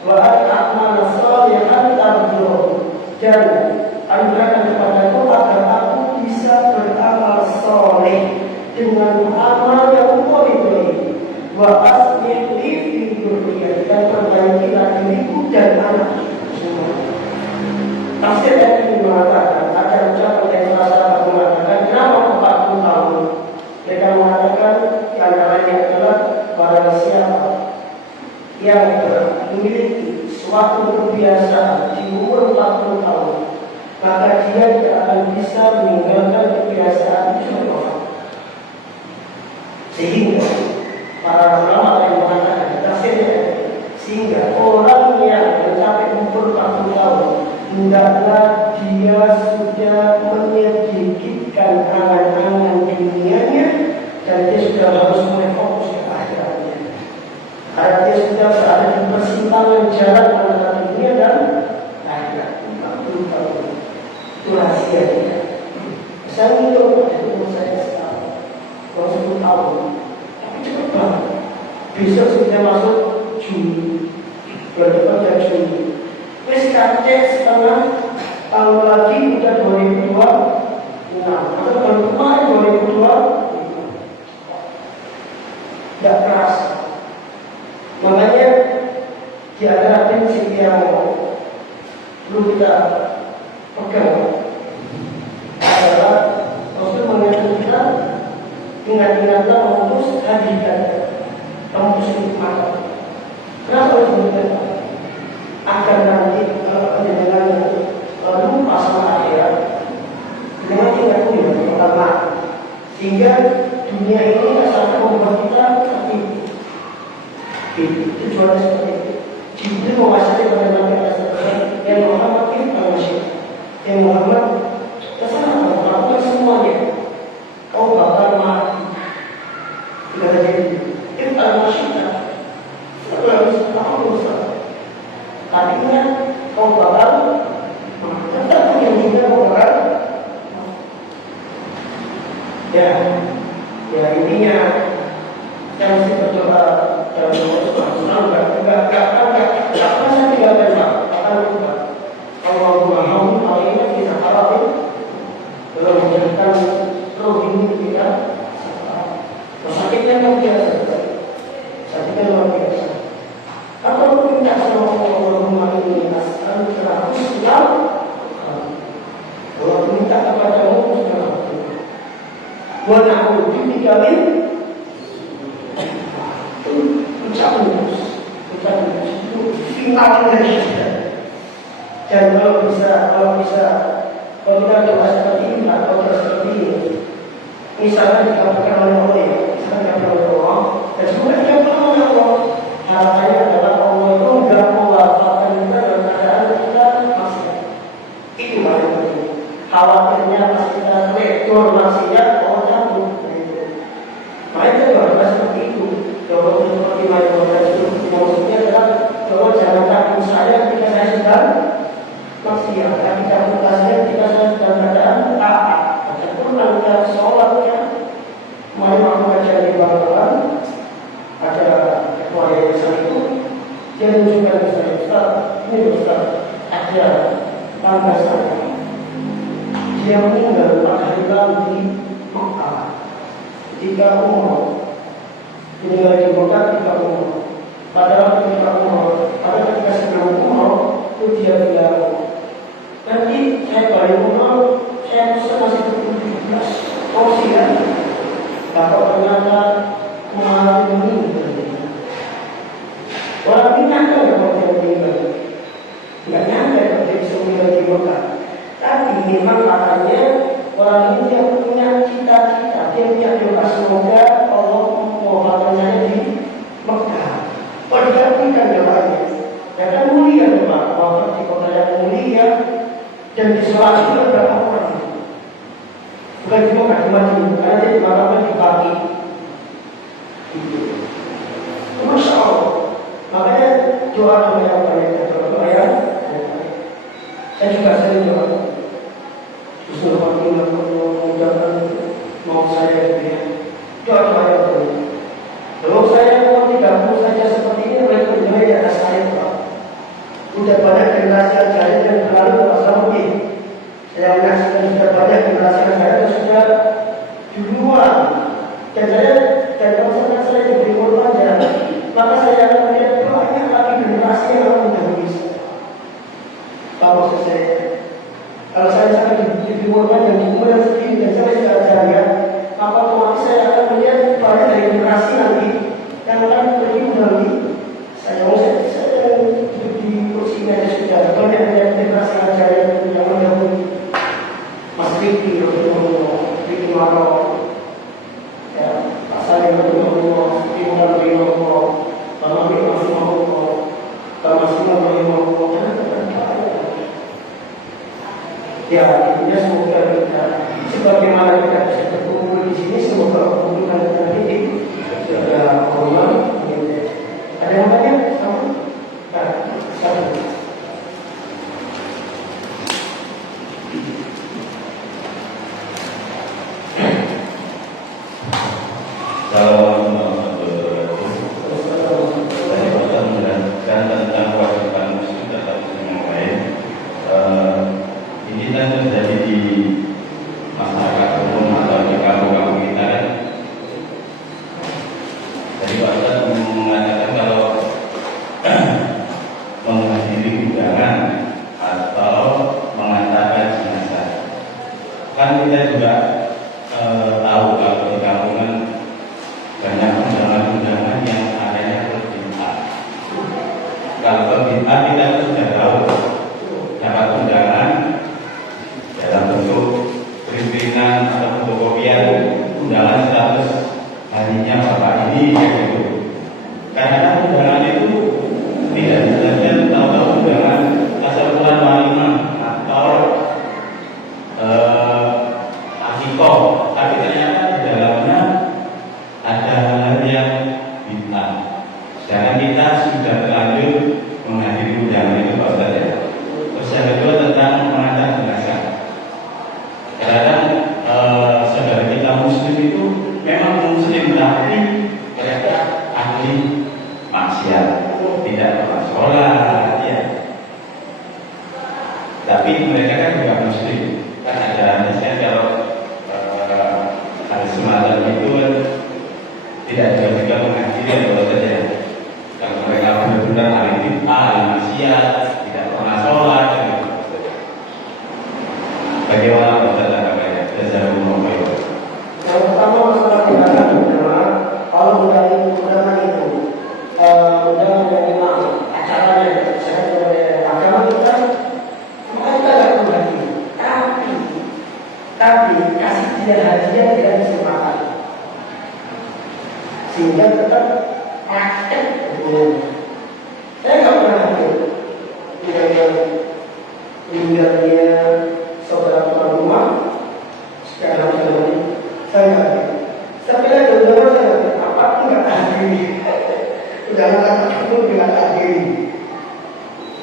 Wa a'mal shalihan tarjuh, dan anugerahkan kepadaku agar aku bisa beramal soleh dengan amal yang boleh-boleh. Wa aslih li fi dzurriyyati, dan perbaikilah diriku dan anakku semua. Tafsir ayat ini mengatakan, ada ucapan dari salah satu mengatakan, kenapa 40 tahun? Mereka mengatakan yang antaranya adalah barang siapa yang memiliki suatu kebiasaan di umur 40 tahun, maka dia tidak akan bisa meninggalkan kebiasaan itu. Sehingga para ulama yang mengatakan tafsirnya, sehingga orang yang mencapai umur 40 tahun hendaklah dia sudah menyedikitkan angan-angan dunianya, dan dia sudah harus mulai fokus ke akhiratnya. Karena dia sudah berada di persimpangan jalan antara dunia dan akhirat. 40 tahun itu rahasianya. Saya hidup pada umur saya sekarang 10 tahun, tapi cepat banget. Besok sudah masuk Juni, bulan Juni. Cek setengah tahun lagi udah 2026, atau tahun kemarin 2025. Tidak kerasa. Makanya di antara prinsip yang perlu kita pegang adalah Rasul mengajar kita ingat-ingatlah memutus hati kita, memutus nikmat. Kenapa disebutkan? Agar nanti kalau dengan lupa sama akhirat, dengan ingat dunia pertama, sehingga dunia ini tidak sampai membuat kita seperti tujuannya seperti itu. Jibril mewasati pada Nabi Muhammad, yang Muhammad itu manusia, yang Muhammad terserah melakukan semuanya. Kau bakal mati. Tidak ada jadi. Itu manusia. Tapi ingat, kau bakal tetap yang juga kau bakal. Ya intinya saya mesti berdoa dalam enggak saya tinggalkan Pak, akan lupa. Allahumma alaihi bisa harapi belum menjadikan roh ini kita sakitnya luar biasa, sakitnya luar biasa. Atau minta sama Allahumma inni as'aluka husnal, kalau minta kepadamu husnal, wa na'udzubika min ucapan itu finalnya syahid. Dan kalau kita doa seperti ini atau seperti ini, misalnya dikatakan oleh Allah, misalnya oleh Allah, dan semoga dikatakan oleh Allah, harapannya adalah Allah itu enggak mewafatkan kita dalam keadaan kita maksiat. Itu paling penting. Khawatirnya pas kita lektor maksiat, Allah cabut. Makanya kita doa seperti itu. Doa seperti mana itu maksudnya adalah doa jangan takut saya ketika saya sedang maksiat, tapi takut saya ketika saya sedang keadaan taat. Ataupun nanti sholatnya, mari aku baca di bawah ada ketua yayasan itu, dia menunjukkan ke saya, Ustaz, ini Ustaz, ada tangga saya. Dia meninggal pada hari lalu di Mekah ketika umroh. Meninggal di Mekah ketika umroh. Padahal ketika sedang umroh itu dia bilang, nanti saya balik umroh, saya masih 17 porsi kan. Bapak ternyata kemarin meninggal. Orang pindah kan kalau dia meninggal, nggak nyangka kalau dia bisa meninggal di Mekah. Tapi memang katanya orang ini yang punya cita-cita, dia punya doa semoga Allah mewafatkan saya di Mekah. Kalau dia punya doanya, ya kan mulia doa, wafat di kota yang mulia dan di sholat itu berapa orang? Bukan di Mekah, di Madinah, karena dia dimakamkan di Baqi. Masya Allah. Makanya doa yang banyak, doa yang saya juga sering doa. Terus waktu mengucapkan mau saya doa yang banyak. Kalau saya mau digabung saja seperti ini, mereka berdua di atas saya, Pak. Udah banyak generasi ajaran yang berlalu ke masa mungkin. Saya menyaksikan sudah banyak generasi saya yang sudah duluan. Dan kalau saya diberi umur panjang, maka saya akan melihat banyak lagi generasi yang akan mendahului saya. Kalau saya sangat diberi umur panjang di umur yang segini dan saya sudah jaya, maka otomatis saya akan melihat banyak dari generasi nanti yang akan pergi mendahului saya. Saya duduk di kursi ini sudah banyak dari generasi yang jaya yang mendahului. Mas Riki, Riki Maro, ya, Pak Salim, Timur Rimo, Pak Mami Rimo, Pak Masimo Rimo, ya, intinya semoga kita, sebagaimana kita bisa berkumpul di sini, semoga hubungan kita ini juga hormat. Ada yang tanya? Satu. Kan kita juga tahu kalau di kampungan banyak undangan-undangan yang adanya berbintang. Kalau berbintang kita sudah tahu dapat undangan dalam bentuk pimpinan atau fotokopian undangan status harinya bapak ini gitu. Karena undangan itu tidak saja tahu-tahu undangan asal bulan walimah atau tapi ternyata di dalamnya ada hal yang bintang. Sedangkan kita sudah terlanjur menghadiri undangan itu Pak Ustaz ya. Terus yang kedua tentang mengantar jenazah. Kadang saudara kita muslim itu memang muslim tapi mereka ahli maksiat, tidak pernah sholat ya. Tapi mereka kan juga muslim. Kan ada hadisnya kalau semacam itu kan tidak juga menghadiri atau saja. Kalau mereka benar-benar ahli bid'ah, ahli maksiat, tidak pernah sholat, gitu. Bagaimana Ustaz Akabaya? Jazakumullah khairan. Yang pertama masalah tindakan adalah kalau undangan itu undangan yang memang acaranya sesuai dengan agama kita, maka kita tidak perlu hadir. Tapi kasih dia hadiah tidak bisa makan, sehingga tetap praktek hubungannya. Saya nggak pernah hadir meninggalnya saudara tuan rumah sekarang ini saya nggak hadir. Tapi ada undangan saya hadir, apapun nggak hadir, undangan apapun nggak hadir.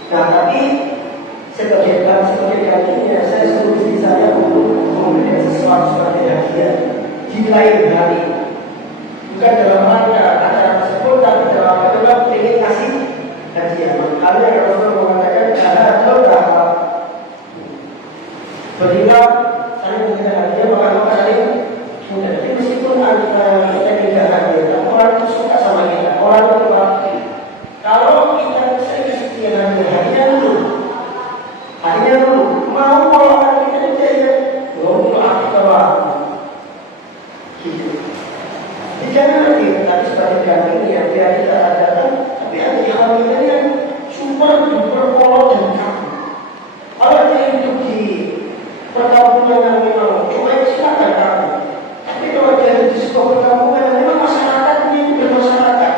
Nah tapi sebagai gantinya saya suruh istri saya untuk membeli sesuatu sebagai hadiah di lain hari, bukan dalam rangka acara tersebut, tapi dalam rangka ingin kasih hadiah. Makanya Rasulullah mengatakan ada beberapa berilah saling memberikan hadiah, maka saling mudah. Jadi meskipun kita tidak hadir, orang itu suka sama kita, orang itu pasti. Kalau kita sering kasih dia hadiah dulu. Hanya dulu, mau orang kita saja, belum akal gitu. Jangan lagi, tapi sebagai gantinya biar kita adakan, tapi ada hal yang super duper polos dan kaku. Kalau dia hidup di perkampungan yang memang cuma silakan kaku. Tapi kalau dia hidup di sebuah perkampungan yang memang masyarakatnya itu bermasyarakat,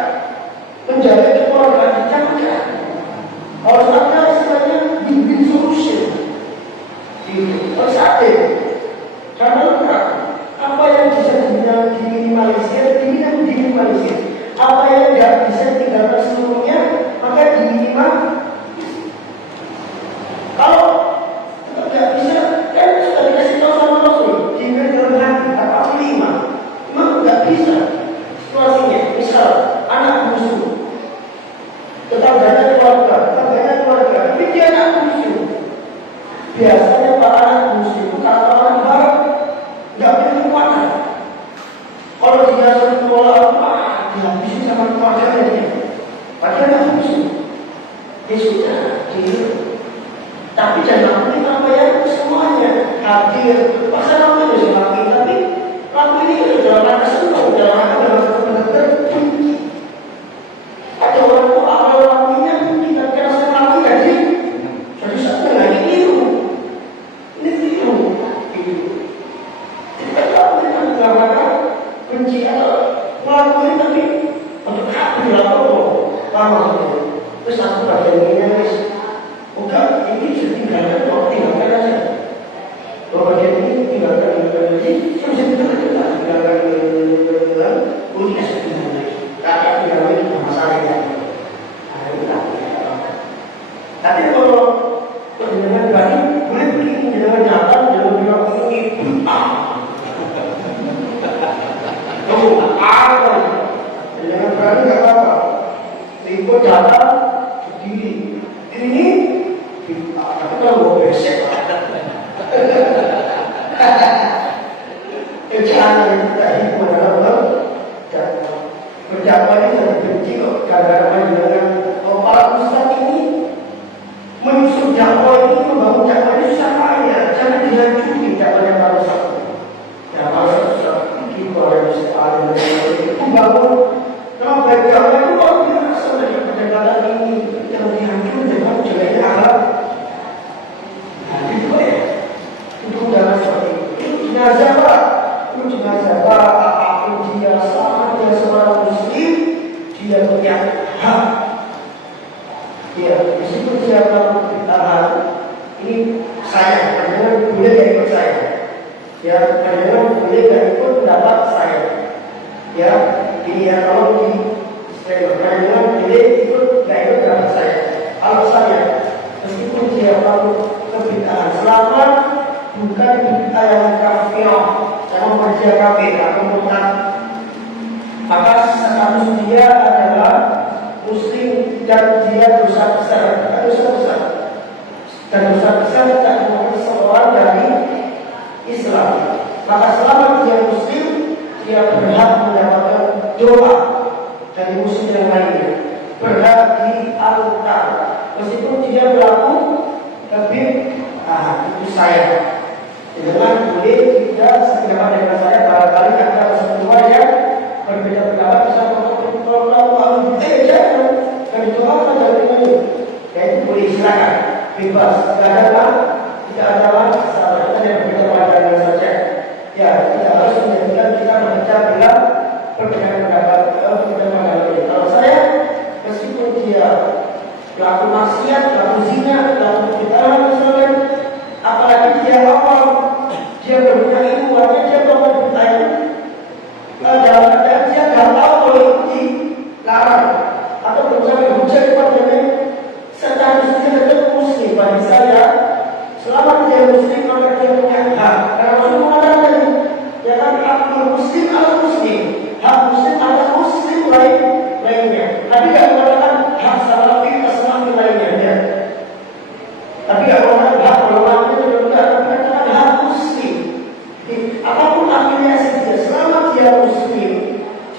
menjaga keluarga jangan kaku. Harus ada istilahnya win-win solution. Harus ada. Karena apa yang bisa diminimalisir, apa yang tidak bisa ditinggalkan seluruhnya, maka diminimalisir. Kalau tidak bisa, kan sudah dikasih tahu sama Rasul, jangan dalam hati, apa memang tidak bisa situasinya. Misal anak musuh, tetangganya keluarga, tapi dia anak musuh. Biasanya para anak musuh hadir, pasal namanya semakin, tapi lagu ini sudah rangka senang, sudah rangka benar-benar bunyi. Ada orang tua awal lagunya bunyi, tapi rasa lagu jadi satu lagi biru. Ini biru, gitu. Jadi lagu ini kan dalam rangka benci atau lagu ini tapi untuk hati lagu lama. Terus aku bagian ini nangis. Bukan, ini sudah tinggalkan, kok tinggalkan aja. Kalau bagian ini tinggalkan lagi, saya bisa tinggalkan unik sebenarnya lagi. Kakak tinggalkan itu masalah ya. Nah, itu tak. Tapi kalau dengan berani, boleh pergi dengan jalan, jangan bilang ini. Kamu apa? Dengan berani nggak apa-apa. Ikut jalan berdiri. Ini, tapi kalau mau besek, jangan kita hidup dalam berdakwah ini sangat benci kok. Kadang-kadang dengan para ustaz ini menyusun dakwah ini, membangun dakwah ini susah payah. Jangan dihancurkan dakwahnya para ustaz. Ya para ustaz itu orang ustaz yang membangun. Kalau baik dakwah itu kalau biasa dari pendekatan ini yang dihancurkan dengan jeleknya akhlak. Nah itu ya, itu jangan seperti itu. Jenazah Pak, itu jenazah Pak. Apapun dia sama dia seorang muslim, dia punya hak. Ya, meskipun dia melakukan bid'ah, ini saya, panjangan boleh gak ikut saya. Ya, panjangan boleh gak ikut pendapat saya. Ya, ini ya kalau di panjangan boleh ikut gak ikut pendapat saya. Kalau saya, meskipun dia melakukan bid'ah, selama bukan bid'ah yang kafirah, yang mempercaya kafir atau murtad, maka status dia adalah muslim dan dia dosa besar, dan dosa besar tidak mengeluarkan seorang dari Islam. Maka selama dia muslim, dia berhak mendapatkan doa dari muslim yang lainnya, berhak diangkat meskipun dia berlaku lebih itu saya. Dengan boleh kita sependapat dengan saya, barangkali ada semua yang berbeda pendapat bisa kalau jangan dan itu apa dari ini? Ya itu boleh silakan, bebas, tidak ada masalah. Kita yang berbeda pandangan saja. Ya tidak harus menjadikan kita memecah belah perbedaan pendapat. Kalau saya, meskipun dia pelaku maksiat, pelaku zina, pelaku bid'ah misalnya, apalagi dia awal, dia berbeda ilmu, artinya dia melakukan bid'ah dalam keadaan dia tidak tahu kalau itu dilarang atau belum sampai hujah kepadanya, secara dia tetap muslim. Bagi saya, selama dia muslim maka dia punya hak. Karena Rasul mengatakan ya kan, hak muslim atau muslim, hak muslim atau muslim lainnya. Tapi tidak mengatakan hak salafi atau salafi lainnya. Ya. Tapi tidak mengatakan hak ulama itu juga, tapi katakan hak muslim. Apapun afiliasi dia, selama dia muslim,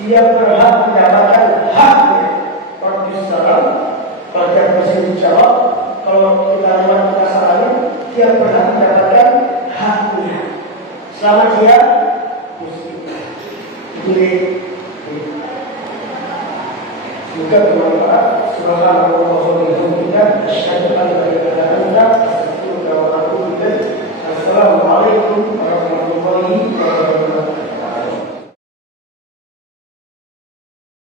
dia berhak mendapatkan haknya. Rabbus salam, pada masih dijawab. Kalau kita lewat kita salahnya, dia berhak mendapatkan haknya. Selama dia muslim. Jadi semoga bermanfaat. Subhanallah wa bihamdihi, asyhadu an la ilaha illa anta, astaghfiruka wa atubu ilaik. Assalamualaikum warahmatullahi wabarakatuh.